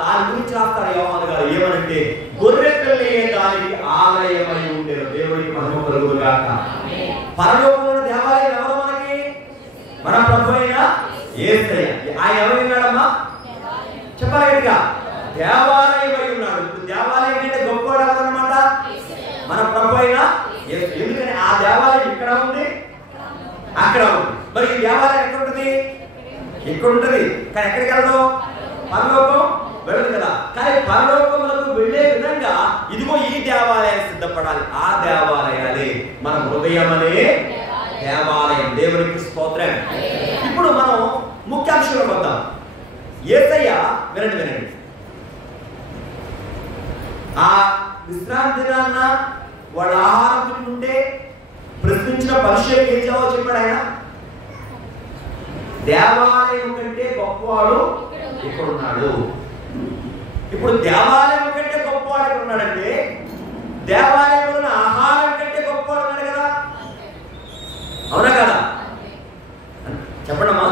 దాని గురించి రాస్తారు యోహాను గారు ఏమనంటే గొర్రె పిల్ల దానికి ఆలయమై ఉండేది. దేవుడికి మహిమ కలుగును గాక. పరలోకంలో దేవాలయం ఎవరు మనకి? మన ప్రభు అయిన యేసయ్య. ఆయన ఎవరున్నాడమ్మా? చెప్పాలి గట్టిగా. దేవాలయం అయి ఉన్నాడు. దేవాలయం అంటే గొప్పవాడు ఎవరన్నమాట? మన ప్రభు అయిన యేసు. ఎందుకని ఆ దేవాలయం ఇక్కడ ఉంది, అక్కడ ఉంది. మరి ఈ దేవాలయం ఎక్కడ ఉంటుంది? ఇక్కడ ఉంటుంది. కానీ ఎక్కడికి వెళ్దాం? పరలోకం వెళ్ళదు కదా. కానీ పరలోకములకు వెళ్ళే విధంగా ఇదిగో ఈ దేవాలయాలు సిద్ధపడాలి. ఆ దేవాలయాలే మన హృదయం అనే దేవాలయం. దేవునికి స్తోత్రం. ఇప్పుడు మనం ముఖ్యాంశంలో వద్దాం. యేసయ్య వినండి. ఆ విశ్రాంతి దినాన్న వాళ్ళ ఆహారం తింటుంటే ప్రశ్నించిన పరిచయం ఏం జవాబు చెప్పాడు ఆయన? దేవాలయం కంటే గొప్పవాడు ఇక్కడ ఉన్నాడు. ఇప్పుడు దేవాలయం కంటే గొప్పవాడు ఇక్కడ ఉన్నాడంటే దేవాలయంలో ఆహారం కంటే గొప్పవాడు ఉన్నాడు కదా, అవునా కదా? చెప్పండమ్మా.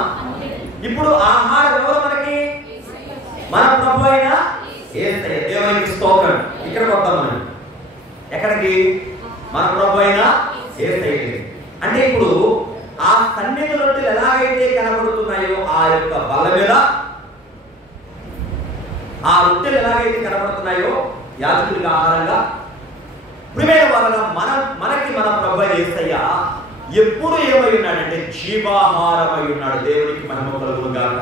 ఇప్పుడు ఆహారం ఎవరు మనకి? మన ప్రభు అయిన యేసయ్య. దేవునికి స్తోత్రం. ఇక్కడికి వద్దాం మనం. ఎక్కడికి? మన ప్రభు అయిన యేసయ్య. అంటే ఇప్పుడు ఆ సన్నిధి రొట్టెలు ఎలాగైతే కనబడుతున్నాయో ఆ యొక్క బల్ల మీద ఆ రొట్టెలు ఎలాగైతే కనబడుతున్నాయో యాజకుడికి ఆహారంగా, ప్రియమైన వాళ్ళగా మనకి మన ప్రభు యేసయ్య ఎప్పుడు ఏమై ఉన్నాడంటే జీవాహారమై ఉన్నాడు. దేవునికి మహిమ కలుగును గాక.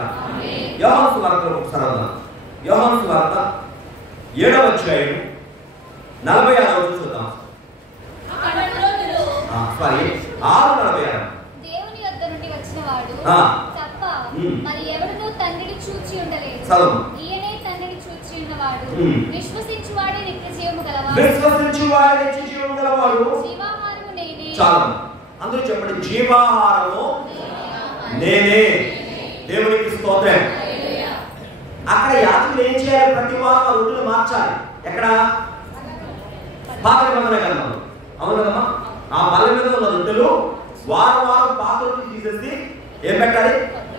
యోహాను సువార్తలో ఒకసారి వద్దాం. యోహాను సువార్త 7వ అధ్యాయం 46వ చూద్దాం. 6:46. దేవుని యొద్ద నుండి వచ్చినవాడు తప్ప మరి ఎవడునూ తండ్రిని చూచి ఉండలేదు. ఈయనే తండ్రిని చూచి ఉన్నవాడు. విశ్వసించువాడే నిత్య జీవము గలవాడు. జీవాహారము నేనే. చాలు, అందరూ చెప్పండి. జీవాహారము నేనే. దేవునికి స్తోత్రం. అక్కడ యాజకులు ఏం చేయాలి? ప్రతి వారం రొట్టెలు మార్చాలి. ఎక్కడ? పాత నిబంధన గ్రంథంలో. అవును కదమ్మా? ఆ బల్ల మీద ఉన్న రొట్టెలు వారం వారం పాత రొట్టెలు తీసేసి ఏం పెట్టాలి?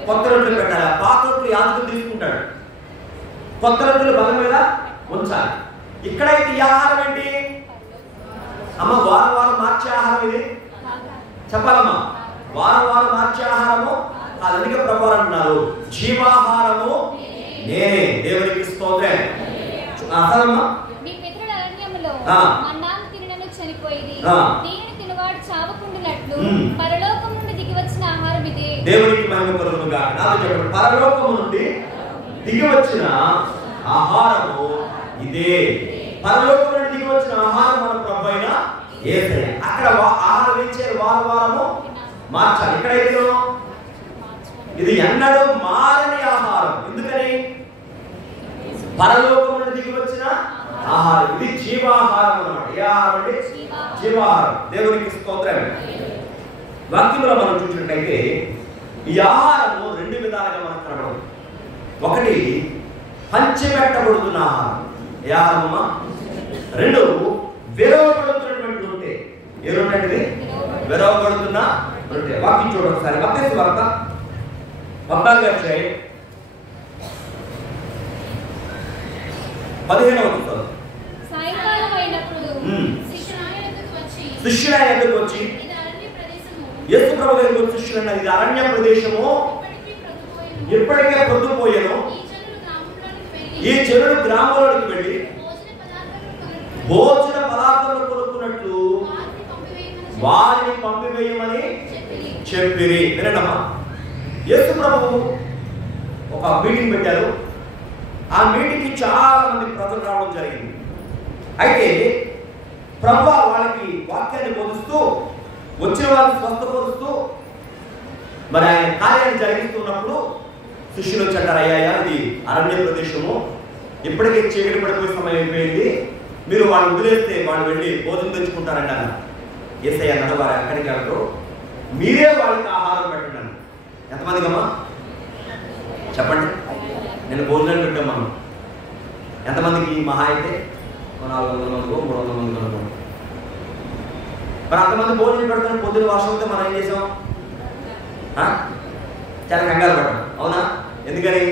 కొత్త రొట్టెలు పెట్టాలి. ఆ పాత రొట్టెలు యాజకుడు తీసుకుంటాడు, కొత్త రొట్టెలు బల్ల మీద ఉంచాలి. ఇక్కడైతే ఈ ఆహారం ఏంటి అమ్మ? వారం వారం మార్చే ఆహారం ఇది చెప్పాలమ్మా. వారం వారం మార్చే ఆహారము అది. అందుకే ప్రభువు అంటున్నారు జీవాహారము నేనే. దేవునికి స్తోత్రం. అసలమ్మా మీ పితరుల అరణ్యములో మన్నాను తినను చనిపోయింది, దీనిని తినవాడు చావకుండునట్లు పరలోకం నుండి దిగి వచ్చిన ఆహారం ఇదే. దేవునికి మహిమ కలుగును గాక. నాతో చెప్పండి, పరలోకం నుండి దిగి వచ్చిన ఆహారము ఇదే. పరలోకం నుండి దిగి వచ్చిన ఆహారం మన ప్రభువైన యేసయ్య. అక్కడ ఆహారం ఇచ్చారు, వారం వారము మార్చాలి. ఇక్కడైతే ఇది ఎన్నడూ మారని ఆహారం. ఎందుకని? పరలోకం నుండి దిగి వచ్చిన ఆహారం. ఇది జీవాహారం అన్నమాట. ఏ ఆహారం అండి? జీవాహారం. దేవునికి స్తోత్రం. వాక్యంలో మనం చూసినట్లయితే ఈ ఆహారము రెండు విధాలుగా మనకు కనబడుతుంది. ఒకటి పంచిపెట్టబడుతున్న ఆహారం. ఏ ఆహారమ్మా? రెండు విరవబడుతున్నటువంటి రొట్టె. ఏ రొట్టె అండి? విరవబడుతున్న రొట్టె. వాక్యం చూడండి ఒకసారి. మత్తయి వార్త 14వ అధ్యాయం 15వ వచనం. సాయంకాలం అయినప్పుడు శిష్యుడు ఆయన దగ్గరకు వచ్చి యేసు ప్రభు దగ్గరకు వచ్చి శిష్యుడు అన్నారు, ఇది అరణ్య ప్రదేశము, ఇప్పటికే పొద్దుపోయాను. ఈ జనులు గ్రామంలోకి వెళ్ళి భోజన పదార్థాలు కొనుక్కున్నట్లు వారిని పంపివేయమని చెప్పిరి. వినండమ్మా, యేసు ప్రభు ఒక మీటింగ్ పెట్టారు. ఆ మీటింగ్కి చాలా మంది ప్రజలు రావడం జరిగింది. అయితే ప్రభు వాళ్ళకి వాక్యాన్ని బోధిస్తూ, వచ్చిన వారిని స్వస్థపరుస్తూ మరి ఆయన కార్యాన్ని జరిగిస్తున్నప్పుడు శిష్యులు వచ్చారు, అయ్యా ఇది అరణ్య ప్రదేశము, ఇప్పటికే చీకటి పడిపోయే సమయం అయిపోయింది, మీరు వాళ్ళు వదిలేస్తే వాళ్ళు వెళ్ళి భోజనం తెచ్చుకుంటారండి అన్న. యేసయ్య అన్నాడు, వారు ఎక్కడికి వెళ్ళరు, మీరే వాళ్ళకి ఆహారం పెట్టండి. ఎంతమందికి అమ్మా చెప్పండి? నేను భోజనాలు పెట్టాం. మనం ఎంతమందికి? మహా అయితే 400 మందికో 300 మందికి అనుకోండి. మరి అంతమంది భోజనం పెడతాను. పొద్దున వర్షం వస్తే మనం ఏం చేసాం? చాలా కంగారు పడ్డాం, అవునా? ఎందుకని?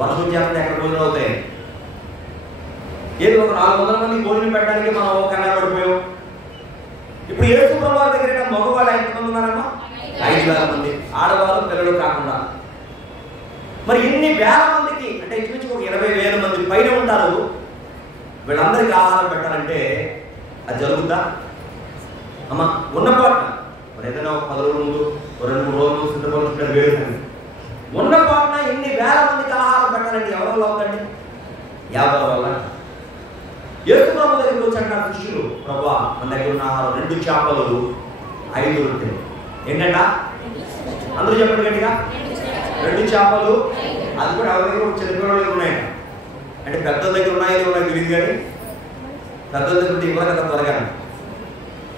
వర్షం చేస్తే ఎక్కడ భోజనం అవుతాయి? ఏది ఒక 400 మందికి భోజనం పెట్టడానికి మనం కంగారు పడిపోయాం. ఇప్పుడు యేసు ప్రభువు దగ్గర మగవాళ్ళు ఎంతమంది ఉన్నారమ్మా? 5,000 మంది, ఆడవాళ్ళు పిల్లలు కాకుండా. మరి ఇన్ని వేల మందికి, అంటే ఇంచుమించు ఒక 20,000 మంది పైన ఉంటారు. వీళ్ళందరికీ ఆహారం పెట్టాలంటే అది జరుగుద్దా అమ్మా? ఉన్నపాటున మరి ఏదైనా ఒక 10 రోజుల ముందు 2-3 రోజులు సిద్ధపడుతుంటారు వేరు. ఉన్నపాటున ఇన్ని వేల మందికి ఆహారం పెట్టాలంటే ఎవరి వల్ల అవుతండి? ఎవరి వల్ల? యేసు ప్రభు దగ్గరికి వచ్చాక శిష్యులు, ప్రభువా మన దగ్గర ఉన్న ఆహారం 2 చేపలు 5 రొట్టెలు. ఏంటంట? అందరూ చెప్పండి గట్టిగా. 2 చేపలు, అది కూడా ఎవరి దగ్గర? చిన్నపిల్లల దగ్గర ఉన్నాయంట. అంటే పెద్దల దగ్గర ఉన్నాయని నాకు తెలియదు, కానీ పెద్దల దగ్గర ఇవ్వరు కదా త్వరగా.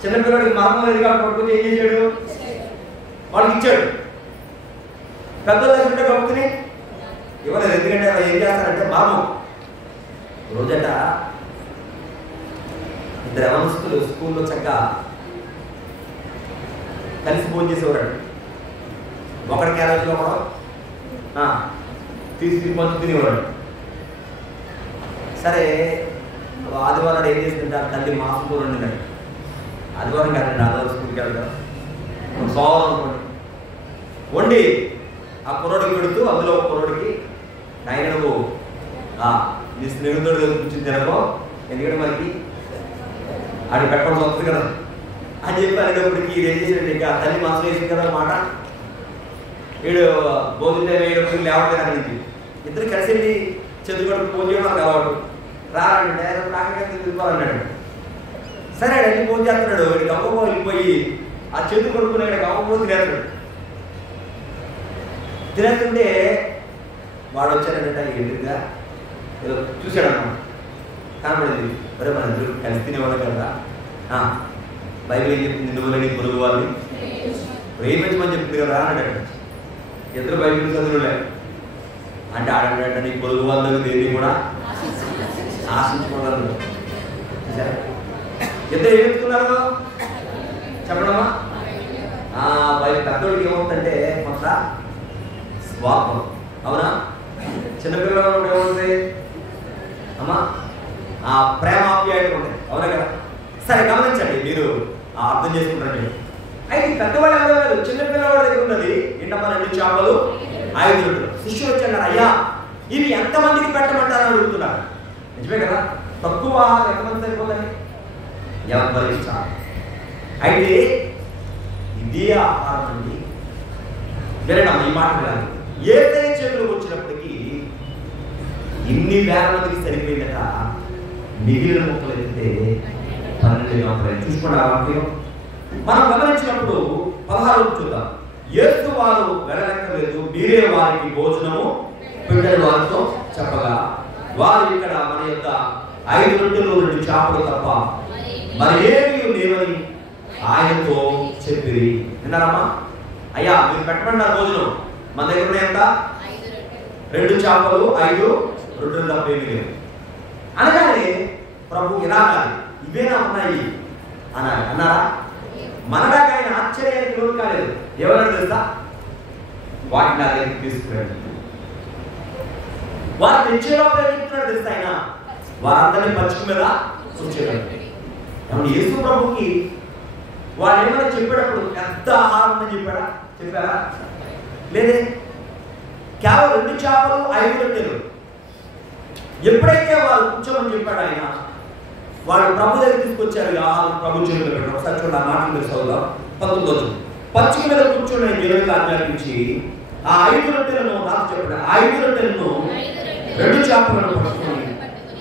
చిన్నపిల్లడికి మరణం లేదు కాబట్టి పట్టుకుని ఏం చేశాడు? వాళ్ళకి ఇచ్చాడు. పెద్దల దగ్గర ఉంటే పట్టుకుని ఇవ్వలేదు. ఎందుకంటే ఏం చేస్తారంటే మరణం. రోజట 2 యవనస్తులు స్కూల్లో చక్కగా కలిసి భోజనం చేసేవాడు. ఒకటి క్యారేజ్లో కూడా తీసుకుని పంచు తినేవాడు. సరే ఆదివారం ఏం చేస్తుంటారు? తల్లి మాసం కూర వండిందండి. ఆదివారం కాదండి, ఆదివారం స్కూల్కి వెళ్తారు. సోమవారం అనుకోండి వండి ఆ కుర్రోడికి పెడుతూ, అందులో ఒక కుర్రోడికి, నాయన నువ్వు నీ స్నేహితుడు కూర్చుని తినకో, ఎందుకంటే మనకి అది పెట్టడం వస్తుంది కదా అని చెప్పి అనేటప్పటికి ఇది ఏం చేసాడు? ఇంకా తల్లి మాసం వేసింది కదా మాట, వీడు భోజనం వేయడం లేవట్లేదు అక్కడి నుంచి. ఇద్దరు కలిసి వెళ్ళి చేతులు కడుపు భోజనం చేయడం నాకు అలవాటు. రాడంటే తీసుకోవాలన్నాడు. సరే వెళ్ళి భోజనం చేస్తున్నాడు. వీడికి అమ్మకో వెళ్ళిపోయి ఆ చేతులు కడుక్కునే అమ్మకో తినేస్తాడు. తినేస్తుంటే వాడు వచ్చాడంటే ఎదురుగా ఏదో చూశాడమ్మా, కనపడింది. మరి మన ఇద్దరు కలిసి తినేవాళ్ళు కదా, బైబిల్ ఏం చెప్తుంది? నువ్వు నీ పొరుగు వాళ్ళని ప్రేమించమని చెప్తుంది కదా అన్నాడు. ఇద్దరు బైబిల్ చదువులే అంటే ఆడంటే నీ పొరుగు వాళ్ళని దేన్ని కూడా ఆశించకూడదు. ఇద్దరు ఏం చెప్తున్నారు? చెప్పడమ్మా. పెద్దోడికి ఏమవుతుందంటే కొంత స్వార్థం, అవునా? చిన్నపిల్లలు ఏమవుతుంది అమ్మా, ప్రేమాప్యాయత ఉంటాయి, అవునా కదా? సరే గమనించండి, మీరు అర్థం చేసుకుంటారండి. అయితే పెద్దవాళ్ళు ఎవరు లేదు, చిన్నపిల్లవాడి దగ్గర ఉన్నది ఏంటమ్మా 2 చేపలు 5 రొట్టెలు. శిష్యులు వచ్చారు, అయ్యా ఇవి ఎంతమందికి పెట్టమంటారని అడుగుతున్నారు. నిజమే కదా, తక్కువ ఎంతమంది సరిపోతుంది, ఎవరికి చాలు. అయితే ఇదే ఆహారం అండి. వినడమ్మా ఈ మాట కాదు, ఏదైనా చేతులకు వచ్చినప్పటికీ ఇన్ని వేల మందికి సరిపోయిందట. మిగిలిన ముక్కలు అయితే 12 చూసుకున్న వాక్యం మనం గమనించినప్పుడు 16 చూద్దాం. యేసు వారు వెళ్ళనక్కర్లేదు, మీరే వారికి భోజనము పెట్టని వారితో చెప్పగా, వారు ఇక్కడ మన యొక్క 5 రొట్టెలు 2 చేపలు తప్ప మరి ఏమీ లేవని ఆయనతో చెప్పిరి. విన్నారమ్మా? అయ్యా మీరు పెట్టమన్నారు భోజనం, మన దగ్గర ఎంత 2 చేపలు 5 రొట్టెలు తప్ప ఏమీ లేవు అనగానే ప్రభు ఇలా ఇవేనా ఉన్నాయి అన్నారా? మనలాగా ఆయన ఆశ్చర్యానికి లోను కాలేదు. ఎవరన్నా తెలుసా? వాటిని నా దగ్గరికి తీసుకురండి. వారు తెచ్చేలో చెప్తున్నాడు తెలుసా ఆయన, వారందరినీ పచ్చిక మీద కూర్చోబెట్టారు. యేసు ప్రభుకి వాళ్ళు ఏమైనా చెప్పేటప్పుడు పెద్ద ఆహారం అని చెప్పారా? లేదే. కేవలం 2 చేపలు 5 రొట్టెలు. ఎప్పుడైతే వారు కూర్చోమని చెప్పాడు ఆయన, వాళ్ళు ప్రభు దగ్గర తీసుకొచ్చారు. ఆహారం ప్రభు చేతిలో పెట్టారు. ఒకసారి చూడండి, ఆ మాటలు తెలుసుకోవాలి. 19 పచ్చిక మీద కూర్చొని దేవుడికి ఆజ్ఞాపించి ఆ 5 రొట్టెలను నాకు చెప్పాడు, 5 రొట్టెలను 2 చేపలను పట్టుకొని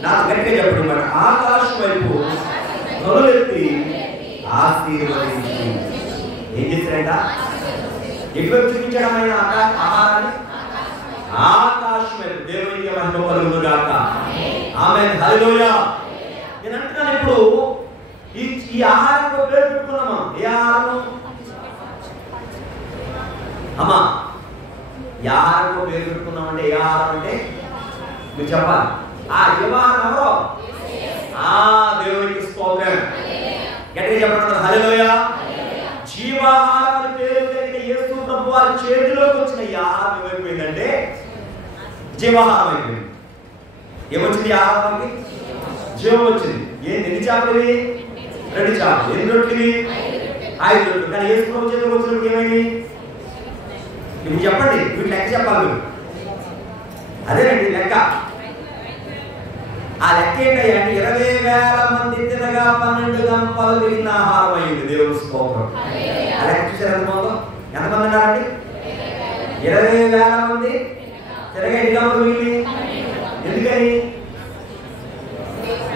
నాకు గట్టిగా చెప్పడం మాట ఆకాశం వైపు కనులెత్తి ఆశీర్వదించి ఏం చేశారంట? ఎటువైపు చూపించడం ఆయన ఆహారాన్ని? ఆకాశం వైపు. దేవునికి మహిమ కలుగును గాక. ఆమేన్, హల్లెలూయా. నేను అంటున్నాను, ఇప్పుడు ఈ ఆహారం పేరు పెట్టుకున్నామా? ఏ ఆహారం అమ్మా? ఈ ఆహారం పేరు పెట్టుకున్నామంటే ఏ ఆహారం అంటే మీరు చెప్పాలి. ఆ జీవాహారం ఎవరో? దేవునికి స్తోత్రం. గట్టిగా చెప్పండి, హల్లెలూయా. జీవాహారం పేరు కలిగిన యేసు ప్రభు వారి చేతిలోకి వచ్చిన ఈ ఆహారం ఏమైపోయిందంటే జీవాహారం అయిపోయింది. ఏమొచ్చింది? ఆహారానికి జీవం వచ్చింది. ఎన్ని చేపలు? 2 చేపలు. ఎన్ని రొట్టెలు? 5 రొట్టెలు. కానీ యేసు ప్రభు చేతిలోకి వచ్చినప్పుడు ఏమైంది? ఇప్పుడు చెప్పండి, వీటి లెక్క చెప్పాలి మీరు. అదేనండి లెక్క. ఆ లెక్క ఏంటంటే 20,000 మంది తినగా 12 గంపలు మిగిలిన ఆహారం అయింది. దేవుని స్తోత్రం. ఆ లెక్క చూసారు ఎంతమంది? ఎంతమంది అన్నారండి? 20,000 మంది తినగా 8 గంపలు మిగిలి. ఎందుకని?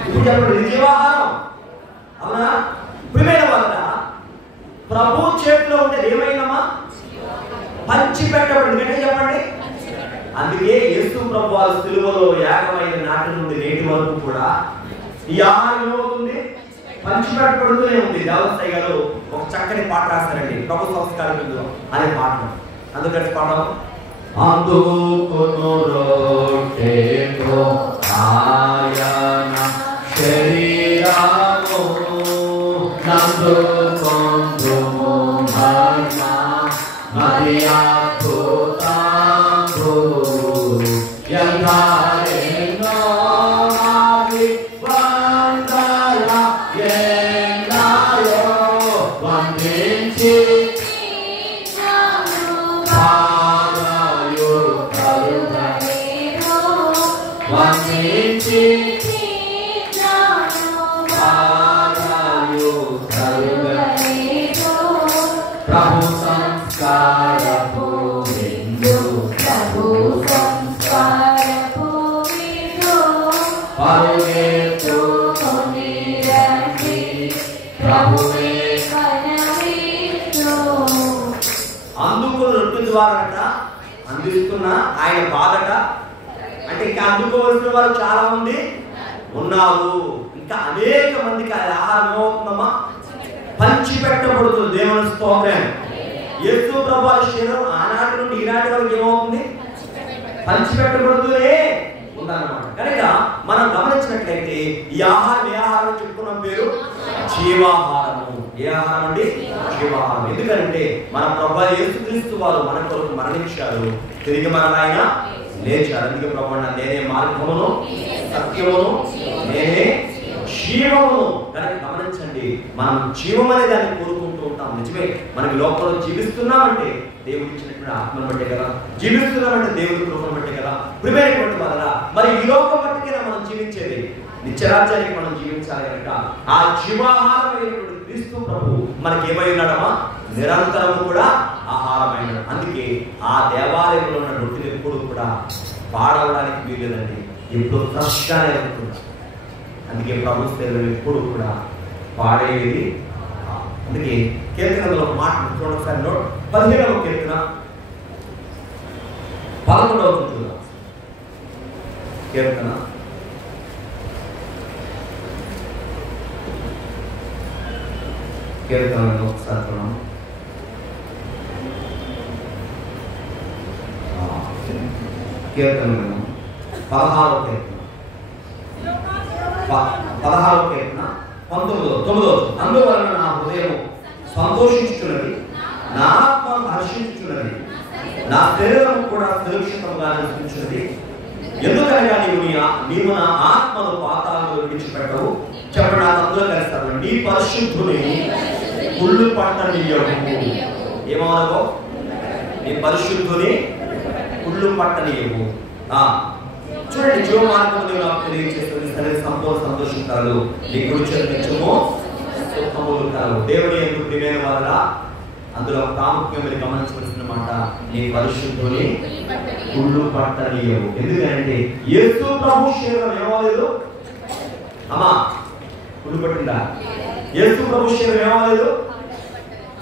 ఇప్పుడు చెప్పండి, ఇది జీవాహారం, అవునా? ప్రియమైన వాళ్ళ ప్రభు చేతిలో ఉండేది ఏమైనామా? పంచి పెట్టబడింది. గట్టిగా చెప్పండి. అందుకే యేసు ప్రభు వారు సిలువలో యాగమైన నాటి నుండి నేటి వరకు కూడా ఈ ఆహారం ఏమవుతుంది? పంచిపెట్టబడుతూనే ఉంది. దేవస్థాయి గారు ఒక చక్కని పాట రాస్తారండి, ప్రభు సంస్కారం అనే పాట. అందుకని పాడడం అందుకును రొట్టెతో ఆయన శరీరము నందుకొందుము మహిమ మరియకు తాంబు ఎందారెన్నో ఆవి వందల ఎందాయో వందించి పాదయు కరుగలేరో వందించి పాదయు కరుగలేరో ప్రభు సంస్కారపు విందు ప్రభు సంస్కారపు విందు పరుగెత్తుకొని రండి ప్రభువే కనవిందు. అందుకున్న రొట్టె ద్వారాట అందిస్తున్న ఆయన బాధట అంటే ఇంకా అందుకోవాల్సిన వారు చాలా మంది ఉన్నారు. ఇంకా అనేక మందికి ఆ ఆహారం ఏమవుతుందమ్మా? పంచిపెట్టబడుతుంది. దేవుని స్తోత్రం. యేసు ప్రభువు శరీరం ఆనాటి నుండి ఈనాటి వరకు ఏమవుతుంది? పంచిపెట్టబడుతూనే ఉందన్నమాట. కనుక మనం గమనించినట్లయితే ఈ ఆహారం ఏ ఆహారం చెప్పుకున్నాం? పేరు జీవాహారము. ఏ ఆహారం అండి? జీవాహారం. ఎందుకంటే మన ప్రభువైన యేసుక్రీస్తు వారు మన కొరకు మరణించారు, తిరిగి మన ఆయన లేచారు. అందుకే ప్రభువైన నేనే మార్గమును సత్యమును నేనే జీవమును. దాన్ని గమనించండి, మనం జీవం అనే దాన్ని కోరుకుంటూ ఉంటాం. నిజమే, మనం లోపల జీవిస్తున్నామంటే దేవుడు ఇచ్చినటువంటి ఆత్మను బట్టే కదా, జీవిస్తున్నామంటే దేవుడి కృపను బట్టే కదా, ప్రిపేర్టువంటి వల్ల. మరి ఈ లోకం బట్టికే మనం జీవించేది, నిత్యరాజ్యానికి మనం జీవించాలి కనుక ఆ జీవాహారమైనటువంటి క్రీస్తు ప్రభు మనకి ఏమై ఉన్నాడమ్మా? నిరంతరము కూడా ఆహారమైన. అందుకే ఆ దేవాలయంలో ఉన్న రొట్టెలు ఎప్పుడు కూడా పాడవడానికి వీలేదండి, ఎప్పుడు ఫ్రెష్గానే ఉంటుంది. అందుకే ప్రభు సేవలు ఎప్పుడు కూడా పాడేది. అందుకే కీర్తనలో మాట చూడండి ఒకసారి, 15వ కీర్తన 11వ చూద్దాం. కీర్తన 11వ ఒకసారి చూడండి. కీర్తన 16వ కీర్తన 19వ. అందువలన నా హృదయం సంతోషించుచున్నది, నా ఆత్మ హర్షించుచున్నది, నా శరీరం కూడా సురక్షితంగా నివసించున్నది. ఎందుకనగా నీవు నా ఆత్మను పాతాళంలో విడిచిపెట్టవు. చెప్పండి, నా అందులో కలిస్తారు. నీ పరిశుద్ధుని కుళ్ళు పట్టనీయవు. ఏమవో? నీ పరిశుద్ధుని కుళ్ళు పట్టనీయవు. చూడండి, జీవ మార్గం నాకు తెలియజేస్తుంది. సరే, సంపూర్ణ సంతోషించాలి, నీ గుడి చెల్లించము సుఖములు కాదు. దేవుని ఎందుకు ప్రియమైన వాళ్ళ అందులో ప్రాముఖ్యం మీరు గమనించవలసిన మాట, నీ పరిశుద్ధుని కుళ్ళు పట్టనీయవు. ఎందుకంటే యేసు ప్రభు శరీరం ఏమవలేదు అమ్మా? కుళ్ళు పట్టిందా? యేసు ప్రభు శరీరం ఏమవలేదు?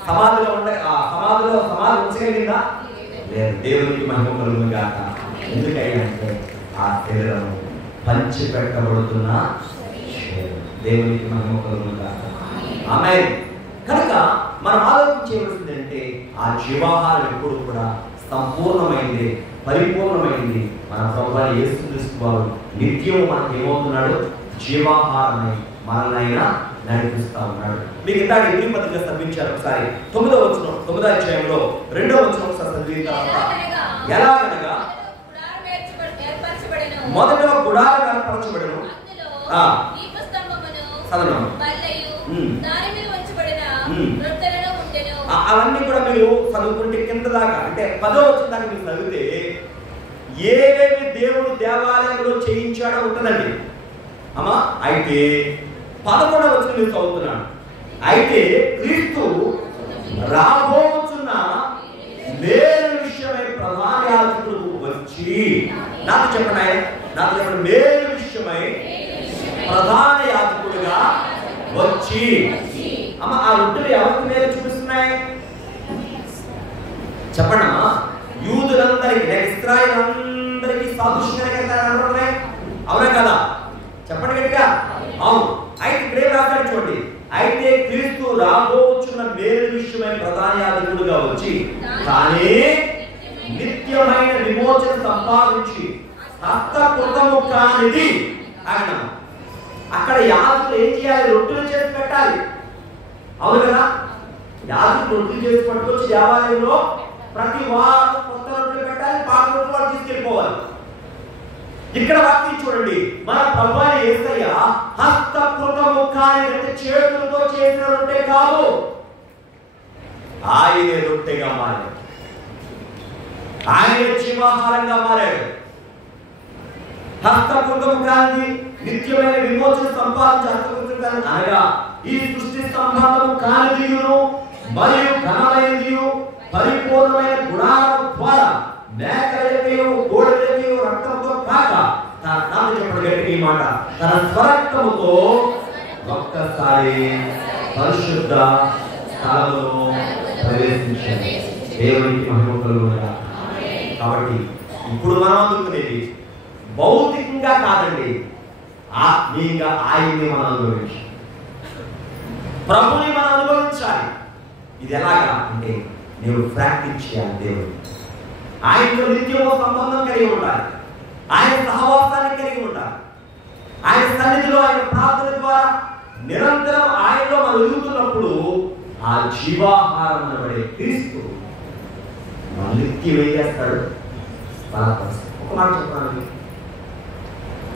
సమాధిలో సమాధి ఉంచగలిగిందా? లేదు. దేవునికి మహిమ కలుగును గాక. ఎందుకంటే ఆ శరీరం పంచి పెట్టబడుతున్న దేవునికి మహిమ కలుగును గాక. ఆమేన్. కనుక మనం ఆలోచించవలసిందంటే ఆ జీవాహారం ఎప్పుడు కూడా సంపూర్ణమైంది, పరిపూర్ణమైంది. మన ప్రభువైన యేసుక్రీస్తు వారు నిత్యం మనకి ఏమవుతున్నాడు? జీవాహారమై మనల్ని నడిపిస్తా ఉన్నాడు. మీకు ఇందాక ఎబ్రీ పత్రిక చదివించారు ఒకసారి. 9వ వచనం, 9వ అధ్యాయంలో 2వ వచనం ఒకసారి చదివిన తర్వాత, ఎలాగనగా మొదట గుడారం ఏర్పరచబడెను, అవన్నీ కూడా మీరు చదువుకుంటే కింద దాకా, అంటే 10వ వచనం దాకా మీరు చదివితే ఏవేవి దేవుడు దేవాలయంలో చేయించాడో ఉంటుందండి అమ్మా. అయితే 11వ వచనం మీరు చదువుతున్నాను. అయితే క్రీస్తు రాబోతున్న మేలు విషయమై ప్రధాన యాజకుడు వచ్చి, నాకు చెప్పండి నాకు చెప్పండి, మేలు విషయమై ప్రధాన యాజకుడుగా వచ్చి. అమ్మ, ఆ రొట్టెలు ఎవరికి మేలు చూపిస్తున్నాయి చెప్పండి అమ్మా? యూదులందరికీ, ఇశ్రాయేలులందరికీ సాదృశ్యంగా కనబడుతున్నాయి, అవునా కదా? చెప్పండి గట్టిగా. అవును. అయితే ఇక్కడే రాశాడు చూడండి, అయితే క్రీస్తు రాబోచున్న మేలు విషయమై ప్రధాన యాజకుడుగా వచ్చి, కానీ నిత్యమైన విమోచన సంపాదించి హస్తకృతము కానిది ఆయన. అక్కడ యాజకులు ఏం చేయాలి? రొట్టెలు చేసి పెట్టాలి, అవును కదా? యాజకులు రొట్టెలు చేసి పట్టుకొచ్చి దేవాలయంలో ప్రతి వారం కొత్త రొట్టెలు పెట్టాలి, పాత రొట్టెలు వాళ్ళు తీసుకెళ్ళిపోవాలి. ఇక్కడ వాక్యం చూడండి, మన ప్రభువైన యేసయ్య హస్తకృతము కానిదంటే చేతులతో చేసిన రొట్టె కాదు, ఆయనే రొట్టెగా మారాడు, ఆయన జీవాహారంగా మారాడు. హస్తకృతము కానిది నిత్యమైన విమోచన సంపాదించి హస్తకృతం కాని అనగా ఈ సృష్టి సంబంధము కానిదియును మరియు ఘనమైనదియు పరిపూర్ణమైన గుణాల ద్వారా మేకలయో గోడలయో రక్తంతో కాక తన నాన్న చెప్పడం గట్టిగా ఈ మాట, తన స్వరక్తముతో ఒక్కసారి పరిశుద్ధ స్థలములో ప్రవేశించాడు. దేవునికి మహిమ కలుగును గాక. కాబట్టి ఇప్పుడు మనం అందుకునేది భౌతికంగా కాదండి, ఆత్మీయంగా ఆయన్ని మనం అనుభవించాలి, ప్రభుని మనం అనుభవించాలి. ఇది ఎలాగా అంటే నీవు ప్రాక్టీస్ చేయాలి. దేవుడు ఆయనతో నిత్యమో సంబంధం కలిగి ఉండాలి, ఆయన సహవాసాన్ని కలిగి ఉండాలి, ఆయన సన్నిధిలో ఆయన ప్రార్థన ద్వారా నిరంతరం ఆయనలో మనం ఎదుగుతున్నప్పుడు ఆ జీవాహారం అనబడే క్రీస్తు నిత్యం ఏం చేస్తాడు? బలపరుస్తాడు. ఒక మాట చెప్తాను,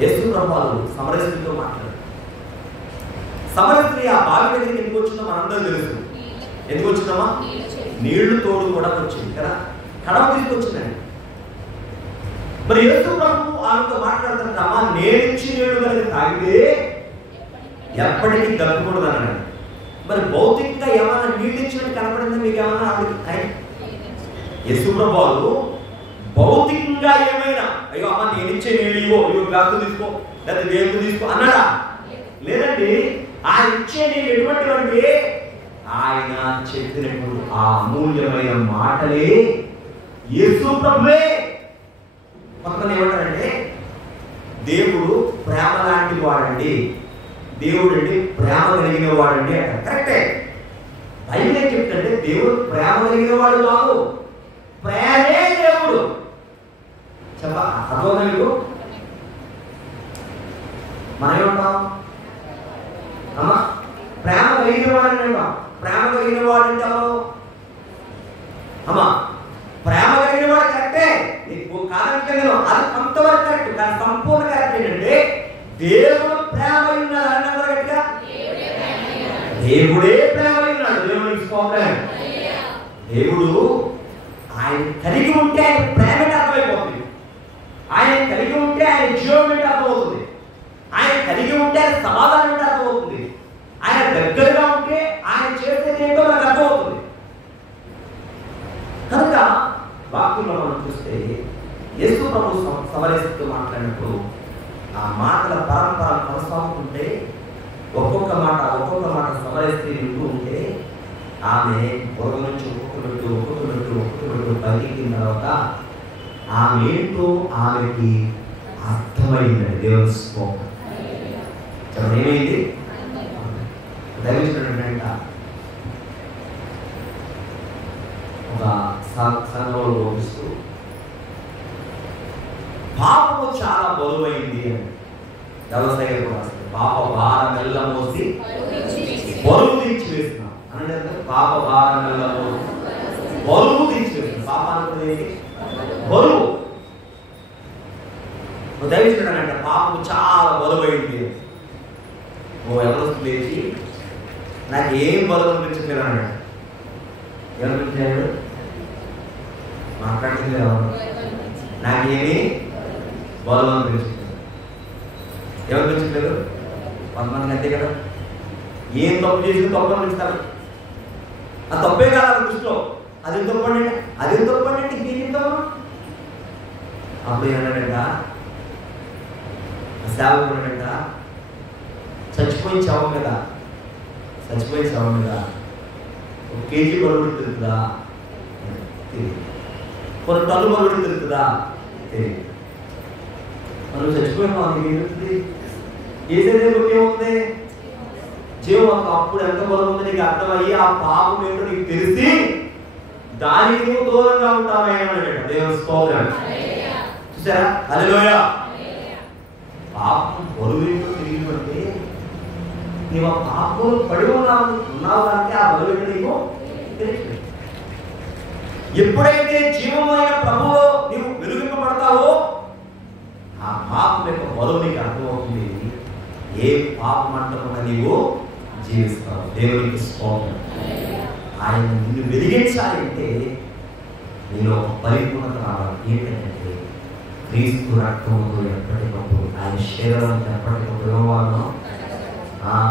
యేసు ప్రభువు సమరయ స్త్రీతో మాట్లాడు. సమరయ స్త్రీ ఆ బావి దగ్గరికి ఎందుకు వచ్చిందో మనందరూ తెలుసు. ఎందుకు వచ్చిందమ్మా? నీళ్లు తోడు కూడా వచ్చింది కదా, కడవ తీసుకొచ్చిందండి. మరి యేసు ప్రభువు ఆమెతో మాట్లాడుతున్నామా, నేనిచ్చి నీళ్లు కనుక తాగితే ఎప్పటికీ దక్కకూడదు అన్నాడు. మరి భౌతికంగా ఏమైనా నీళ్ళు ఇచ్చినట్టు కనపడిందా మీకు? ఏమన్నా యేసు ప్రభువు భౌతికంగా ఏమైనా అయ్యో అమ్మ నేనిచ్చే నీళ్ళు ఇవ్వో, ఇవ్వ గ్లాసు తీసుకో, లేదా దేవుడు తీసుకో అన్నాడా? లేదండి. ఆయన ఇచ్చే నీళ్ళు ఎటువంటివండి? ఆయన చెప్పినప్పుడు ఆ అమూల్యమైన మాటలే యేసు ప్రభువే. మొత్తం ఏమంటారంటే దేవుడు ప్రేమ లాంటి వాడండి, దేవుడు అంటే ప్రేమ కలిగిన వాడండి అంటారు. కరెక్టే. బైబిల్ ఏం చెప్తుంటే దేవుడు ప్రేమ కలిగిన వాడు కాదు, ప్రేమే దేవుడు. చెప్ప అర్థం మీకు? మనం ఏమంటాం? అమ్మా ప్రేమ కలిగిన వాడని అంటాం. ప్రేమ కలిగిన వాడు అంటావు అమ్మా, ప్రేమ కలిగిన వాడు కరెక్టే, నీకు కారణం అది కొంతవరకు కరెక్ట్, కానీ సంపూర్ణ కరెక్ట్ ఏంటంటే దేవుడు ప్రేమ ఉన్నాడు అన్నప్పుడు గట్టిగా దేవుడే ప్రేమ ఉన్నాడు. దేవుడికి స్తోత్రం. దేవుడు ఆయన కలిగి ఉంటే ఆయన ప్రేమ అర్థమైపోతుంది, ఆయన కలిగి ఉంటే ఆయన జీవం ఏంటి అర్థమవుతుంది, ఆయన కలిగి ఉంటే ఆయన సమాధానం ఏంటి అర్థమవుతుంది, ఆయన దగ్గరగా ఉంటే ఆయన చేసేది ఏంటో నాకు అర్థమవుతుంది. కనుక వాక్యంలో మనం చూస్తే యేసు ప్రభు సమరయతో మాట్లాడినప్పుడు ఆ మాటల పరంపర కొనసాగుతుంటే ఒక్కొక్క మాట సమరయస్త్రీ వింటూ ఉంటే ఆమె బుర్ర నుంచి ఒక్కొక్కరు పలికిన తర్వాత ఆమె ఏంటో ఆమెకి అర్థమైందండి. దేవుని స్తోత్రం. ఏమైంది? దైవజనుడంట ఒక సంఘంలో బోధిస్తూ పాపము చాలా బరువైంది అని వ్యవసాయం కూడా పాప భారం ఎల్ల మోసి బరువు దించి వేస్తున్నాం అంటే పాప భారం ఎల్ల మోసి బరువు దించి వేస్తున్నాం. పాప అనుకునేది బరువు. దైవజనుడంట పాపము చాలా బరువైంది. ఎవరు లేచి నాకు ఏం బరువు అనిపించలేదు అన్నాడు. ఏమనిపించాడు? మాట్లాడుతుంది నాకేమి బరువు అనిపించలేదు. ఏమనిపించలేదు? కొంతమందికి అంతే కదా, ఏం తప్పు చేసి తప్పు అనిపిస్తారు. ఆ తప్పే కాదు అది దృష్టిలో, అది తప్పండి ఇంకేం తప్పు. అప్పుడు ఏమన్నాడంట సేవకుడంట, చచ్చిపోయిన శవం మీద 1 కేజీ బరువు తిరుగుతుందా? కొన్ని టన్ను బరువు తిరుగుతుందా? మనం చచ్చిపోయిన వాళ్ళకి ఏమవుతుంది? ఏదైతే ఏమవుతుంది? జీవం అప్పుడు ఎంత బరువు ఉంది నీకు అర్థమయ్యి ఆ పాపం ఏంటో నీకు తెలిసి దానికి నువ్వు దూరంగా ఉంటామేమన్నాడు. దేవుని స్తోత్రం. చూసారా? హల్లెలూయా. పాపం బరువు ఏంటో తెలియమంటే నీవు ఆ పాపంలో పడి ఉన్నావు అంటే ఆ బరువు ఏంటో నీకు తెలియదు. ఎప్పుడైతే జీవమైన ప్రభువులో నీవు వెలుగింపబడతావో ఆ పాపం యొక్క బరువు నీకు అర్థమవుతుంది. ఏ పాపం అంటకుండా నీవు జీవిస్తావు. దేవునికి స్తోత్రం. ఆయన నిన్ను వెలిగించాలి అంటే నీలో పరిపూర్ణత రావాలి. ఏంటంటే క్రీస్తు రక్తంతో ఎప్పటికప్పుడు ఆయన శరీరం ఎప్పటికప్పుడు వాళ్ళను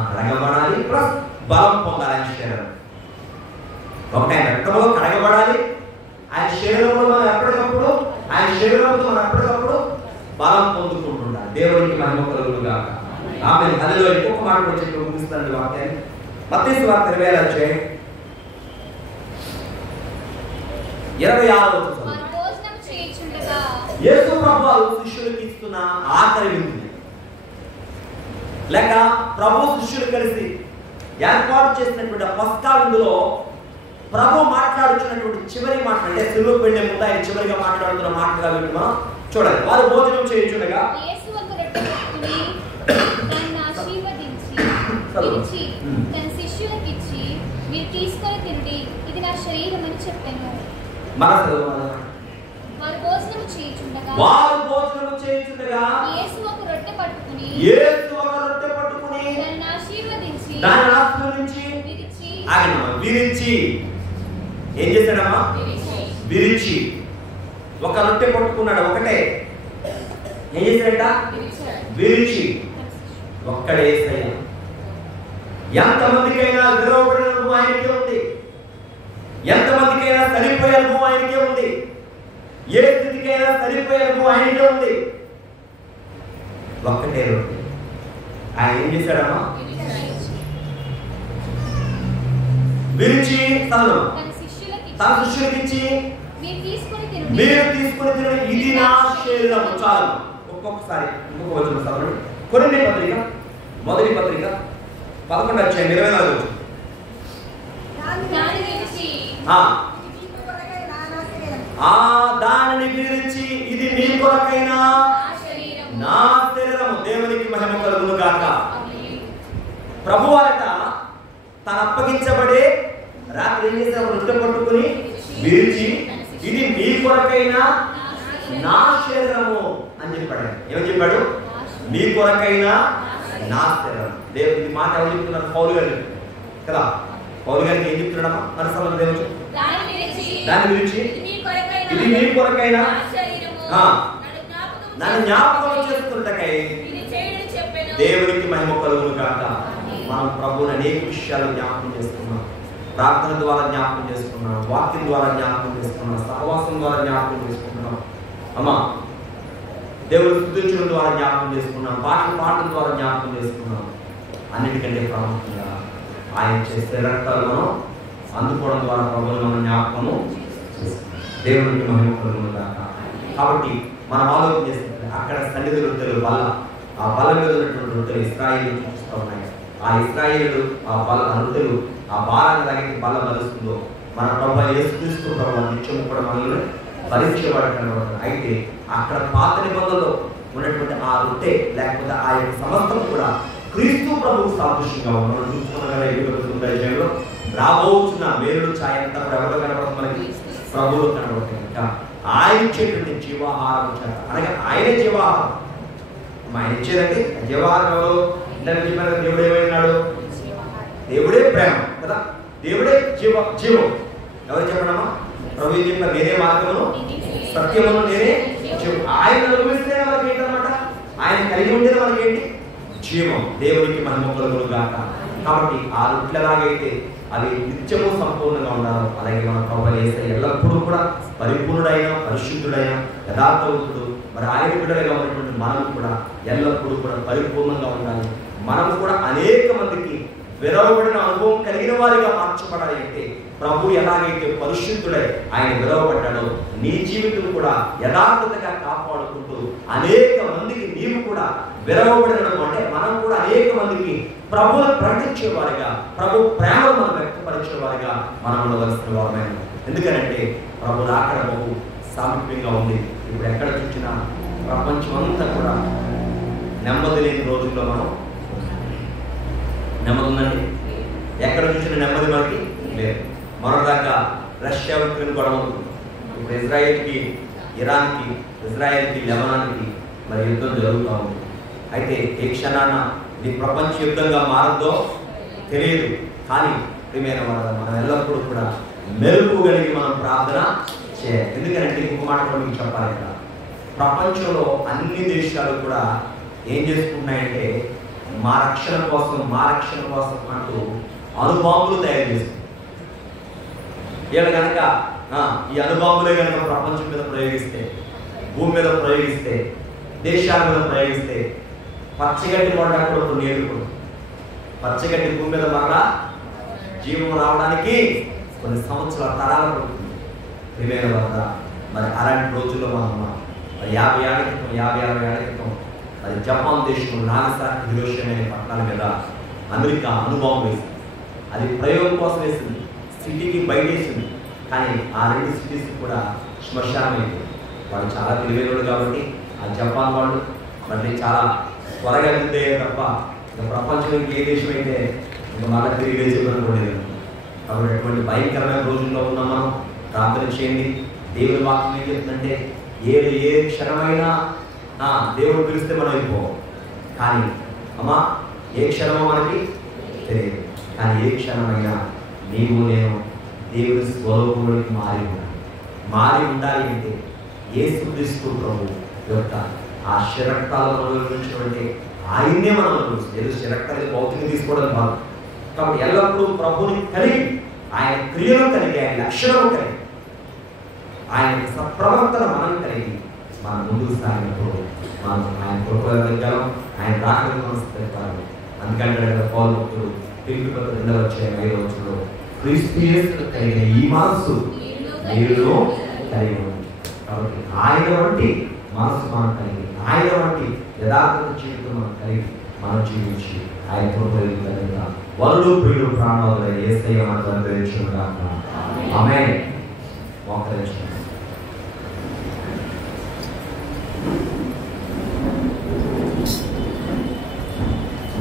కడగబడాలి, ప్లస్ బలం పొందాలి. ఆయన శరీరం ఒకటి ఆయన రక్తంలో కడగబడాలి, ఆయన శరీరంలో మనం ఎప్పటికప్పుడు ఆయన శరీరంతో మనం ఎప్పటికప్పుడు బలం పొందుకుంటుండాలి. దేవునికి మహిమ కలుగునుగా. ఆమేన్. హల్లెలూయా. ఇంకొక మాట కూడా చెప్పి ముగిస్తానండి వాక్యాన్ని. మత్తయి సువార్త 20వ అధ్యాయం 26వ వచనం. యేసు ప్రభువు శిష్యులకు ఇస్తున్న ఆఖరి విందు లేక ప్రభు శిష్యులు కలిసి ఏర్పాటు చేసినటువంటి పస్కా విందులో ప్రభు మాట్లాడుతున్నటువంటి చివరి మాట, అంటే సిలువకు వెళ్ళే ముందు ఆయన చివరిగా మాట్లాడుతున్న మాటగా వింటున్నా చూడండి. వారు భోజనం చేయించుండగా మీరు తీసుకొని తినుడి, ఇది నా శరీరం అని చెప్పాను. వారు భోజనం చేయుచుండగా యేసు ఒక రొట్టె పట్టుకుని దాన్ని ఆశీర్వదించి విరిచి ఏం చేశాడమ్మా? విరిచి ఒక రొట్టె పట్టుకున్నాడు. ఒకటే ఏం చేశాడట? విరిచి. ఒక్కడే యేసయ్య. ఎంతమందికైనా విరవబడిన అనుభవం ఆయనకే ఉంది. ఎంతమందికైనా సరిపోయే అనుభవం ఆయనకే ఉంది. ఏ స్థితికైనా సరిపోయే అనుభవం ఆయనకే ఉంది. ఒక్కటే రొట్టె. ఆయన ఏం చేశాడమ్మా? విరిచి తన శిష్యులకి ఇచ్చి మీరు తీసుకుని తినండి, ఇది నా శరీరం. చాలు. ఒక్కొక్కసారి ఇంకొక వచనం చదవండి. కొరింథీ పత్రిక మొదటి పత్రిక 11వ అధ్యాయం 24వ వచనం. దానిని విరిచి ఇది నీ కొరకైన నా శరీరము. దేవునికి మహిమ కలుగును గాక. ప్రభువారట తను అప్పగించబడే రాత్రి ఏం చేసిన రొట్టె పట్టుకుని విరిచి ఇది మీ కొరకైన నా శరీరము అని చెప్పాడు. ఏమని చెప్పాడు? మీ కొరకైన నా శరీరం. దేవుడి మాట ఎవరు చెప్తున్నారు? పౌలు గారు కదా. పౌలు గారికి ఏం చెప్తున్నాడమ్మా? మనసంలో దేవుడు దాని గురించి ఇది మీ కొరకైన నన్ను జ్ఞాపకం చేస్తుంటకై దేవునికి మహిమ కలుగును గాక. మనం ప్రభువుని అనేక విషయాలు జ్ఞాపకం చేసుకున్నాం. ప్రార్థన ద్వారా జ్ఞాపకం చేసుకున్నాం, వాక్యం ద్వారా జ్ఞాపకం చేసుకున్నాం, సహవాసం ద్వారా జ్ఞాపకం చేసుకుంటున్నాం. అమ్మా దేవుడు స్తుతించడం ద్వారా జ్ఞాపకం చేసుకున్నాం, పాటలు పాటల ద్వారా జ్ఞాపకం చేసుకున్నాం. అన్నిటికంటే ప్రాముఖ్యంగా ఆయన చేసే రక్తాలు మనం అందుకోవడం ద్వారా ప్రభువుని మనం జ్ఞాపకము దేవునికి మహిమ కలుగును గాక. కాబట్టి మనం ఆలోచన చేస్తుంటే అక్కడ సన్నిధి రొట్టెలు బల్ల, ఆ బల మీద ఉన్నటువంటి రొట్టెలు ఇశ్రాయేలు చూస్తూ ఉన్నాయి. ఆ ఇశ్రాయేలు ఆ బల రొట్టెలు ఆ భారాన్ని ఎలాగైతే బల బలుస్తుందో మన ప్రభు యేసుక్రీస్తు ప్రభు నిత్యము కూడా మనల్ని భరించేవాడు. అయితే అక్కడ పాత నిబంధనలో ఉన్నటువంటి ఆ రొట్టె లేకపోతే ఆ యొక్క సమస్తం కూడా క్రీస్తు ప్రభువు సాదృశ్యంగా మనం చూసుకున్న రాబోతున్న వేరుడు ఛాయ అంతా ఎవరు కనబడుతుంది? మనకి ప్రభువులు కనబడుతుంది. ఆయన ఇచ్చేటువంటి జీవాహారం చేత అనగా ఆయనే జీవాహారం. ఆయన ఇచ్చేదండి జీవాహారం ఎవరు? దేవుడు ఏమైనాడు? దేవుడే ప్రేమ కదా. దేవుడే జీవం. ఎవరు చెప్పడమ్మా? ప్రభు చెప్పారు నేనే మార్గమును సత్యమును నేనే జీవం. ఆయన అనుభవిస్తే మనకి ఏంటన్నమాట? ఆయన కలిగి ఉంటేనే మనకి ఏంటి? జీవం. దేవునికి మహిమ కలుగును గాక. కాబట్టి ఆ రొట్టెలు ఎలాగైతే అవి నిత్యము సంపూర్ణంగా ఉండాలి, అలాగే మన ప్రభు యేసయ్య ఎల్లప్పుడూ కూడా పరిపూర్ణుడైన పరిశుద్ధుడైన యథార్థవంతుడు మరి ఆయన బిడ్డలుగా ఉన్నటువంటి మనం కూడా ఎల్లప్పుడూ కూడా పరిపూర్ణంగా ఉండాలి. మనం కూడా అనేక మందికి విరవబడిన అనుభవం కలిగిన వారిగా మార్చబడాలి. అంటే ప్రభు ఎలాగైతే పరిశుద్ధుడై ఆయన విరవబడ్డాడో నీ జీవితం కూడా యథార్థతగా కాపాడుకుంటూ అనేక మందికి నీవు కూడా విరవబడిన అంటే మనం కూడా అనేక మందికి ప్రభువును ప్రకటించేవారిగా, ప్రభు ప్రేమను మనం వ్యక్తపరిచేవారిగా మనం ఉండవలసిన వారమైన. ఎందుకంటే ప్రభు రాకడ బహు సామీప్యంగా ఉంది. ఇప్పుడు ఎక్కడ చూసినా ప్రపంచం అంతా కూడా నెమ్మది లేని రోజుల్లో మనం నెమ్మది ఉందండి. ఎక్కడ చూసిన నెమ్మది మనకి లేదు. మరోదాకా రష్యా ఉక్రెయిన్ గొడవ ఉంది. ఇప్పుడు ఇజ్రాయెల్కి ఇరాన్కి, ఇజ్రాయెల్కి లెబనాన్కి మరి యుద్ధం జరుగుతూ ఉంది. అయితే ఏ క్షణాన ఇది ప్రపంచ యుద్ధంగా మారద్దో తెలియదు. కానీ ప్రియమైన వారు మనం ఎల్లప్పుడూ కూడా మెరుపు కలిగి మనం ప్రార్థన చేయాలి. ఎందుకంటే ఇంకొక మాట కూడా మీకు చెప్పాలి కదా, ప్రపంచంలో అన్ని దేశాలు కూడా ఏం చేసుకుంటున్నాయంటే మా రక్షణ కోసం అంటూ అణుబాంబులు తయారు చేస్తుంది. వీళ్ళు కనుక ఈ అణుబాంబులే కనుక ప్రపంచం మీద ప్రయోగిస్తే, భూమి మీద ప్రయోగిస్తే, దేశాల మీద ప్రయోగిస్తే పచ్చగడ్డి పడడానికి కూడా కొన్ని ఏళ్ళు పచ్చగడ్డి భూమి మీద మరలా జీవం రావడానికి కొన్ని సంవత్సరాల తరాలు పడుతుంది. ప్రియమైన వద్ద మరి అలాంటి రోజుల్లో మనం 50 ఏళ్ల క్రితం 50-60 ఏళ్ల క్రితం మరి జపాన్ దేశంలో నాగసాకి హిరోషిమా అనే పట్టణాల మీద అమెరికా అణుబాంబు వేసింది. అది ప్రయోగం కోసం వేసింది, సిటీకి బయట వేసింది. కానీ ఆ 2 సిటీస్ కూడా శ్మశానమైంది. వాళ్ళు చాలా తెలివైనవాళ్ళు కాబట్టి ఆ జపాన్ వాళ్ళు మరి చాలా త్వరగా దిద్దే తప్ప ఇక ప్రపంచంలో ఏ దేశం అయితే ఇంకా మళ్ళీ తిరిగి వేసేమనుకోలేదు. కాబట్టి అటువంటి భయంకరమైన రోజుల్లో ఉన్నాం మనం. ప్రార్థన చేయండి. దేవుని వాక్యం ఏం చెప్తుందంటే ఏ క్షణమైనా దేవుడు పిలిస్తే మనం అయిపోం. కానీ అమ్మా ఏ క్షణమో మనకి తెలియదు. కానీ ఏ క్షణమైనా నీవు నేను దేవుని స్వరూపంలోకి మారి ఉండాలి అంటే యేసుక్రీస్తు ప్రభు యొక్క ఆ శరక్తాలను అనుభవించినటువంటి ఆయన్నే మనం అనుభవిస్తాం. ఏదో శరక్తాలు భౌతికంగా తీసుకోవడం కాదు. కాబట్టి ఎల్లప్పుడూ ప్రభుని కలిగి ఆయన క్రియలు కలిగి ఆయన లక్షణము కలిగి ఆయన సత్ప్రవర్తన మనం కలిగి మనం ముందుకు సాగినప్పుడు మనం ఆయన కృపగలం, ఆయన రాకడ మనసు. అందుకంటే పౌలు భక్తుడు ఫిలిప్పీ పత్రిక 2వ అధ్యాయం 5వ వచనంలో క్రీస్తు యేసును కలిగిన ఈ మనస్సు మీలో కలిగి ఉంది. కాబట్టి ఆయన వంటి మనసు మనం కలిగి, ఆయన వంటి యథార్థ జీవితం మనం కలిగి మనం జీవించి ఆయన కృపగలుగుతాం. వరుడు ప్రియుడు ప్రాణాలు యేసయ్య మనకు అనుగ్రహించుగాక. ఆమేన్. మోకరించండి.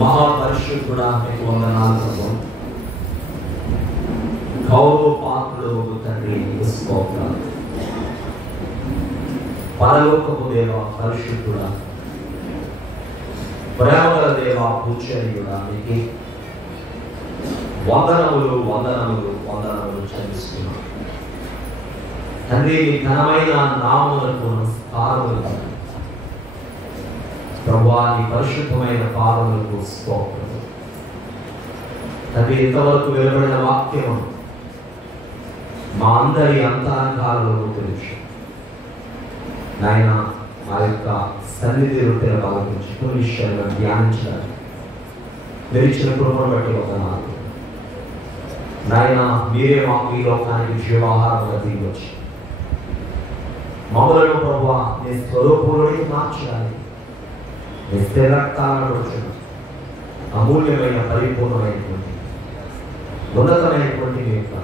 మహాపరిశుద్ధుడా మీకు వందనాలు ప్రభు. గౌరవపాత్రుడు తండ్రి నీకు స్తోత్రాలు. పరలోకపు దేవ పరిశుద్ధుడా, ప్రేమగల దేవ పూజనీయుడా మీకు వందనములు వందనములు వందనములు చెల్లిస్తున్నాను తండ్రి. మీ ఘనమైన నామములకు నమస్కారములు ప్రభువా, నీ పరిశుద్ధమైన పాదములకు స్తోత్రము తండ్రి. ఇంతవరకు వెలువడిన వాక్యము మా అందరి అంతరంగాలలో తెలుసు నాయన. మా యొక్క సన్నిధి రొట్టెల భాగం నుంచి కొన్ని విషయాలను ధ్యానించడానికి మీరు ఇచ్చిన కృపను బట్టి వందనాలు నాయన. మీరే మాకు ఈ లోకానికి జీవాహారంగా దిగొచ్చి మమ్మలను ప్రభువా నీ స్వరూపంలోకి మార్చడానికి నీ రక్తాలను వచ్చిన అమూల్యమైన పరిపూర్ణమైనటువంటి ఉన్నతమైనటువంటి మీ యొక్క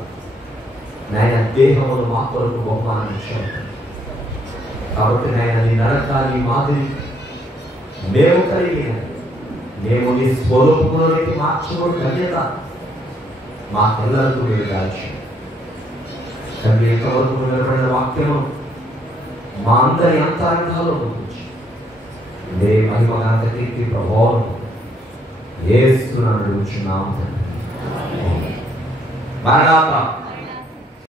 నాయన దేహమును మా కొరకు బహుమానం ఇచ్చారు. కాబట్టి నాయన నీ నడక నీ మాదిరి మేము కలిగిన మేము నీ స్వరూపంలోకి మార్చబడి ధన్యత మా పిల్లలకు మీరు దాచి తండ్రి. ఎంతవరకు నిలబడిన వాక్యము మా అందరి అంతరంగాల్లో గురించి నే మహిమగంత కీర్తి ప్రభావం యేసునామమున అడుగుచున్నాము. మరణాత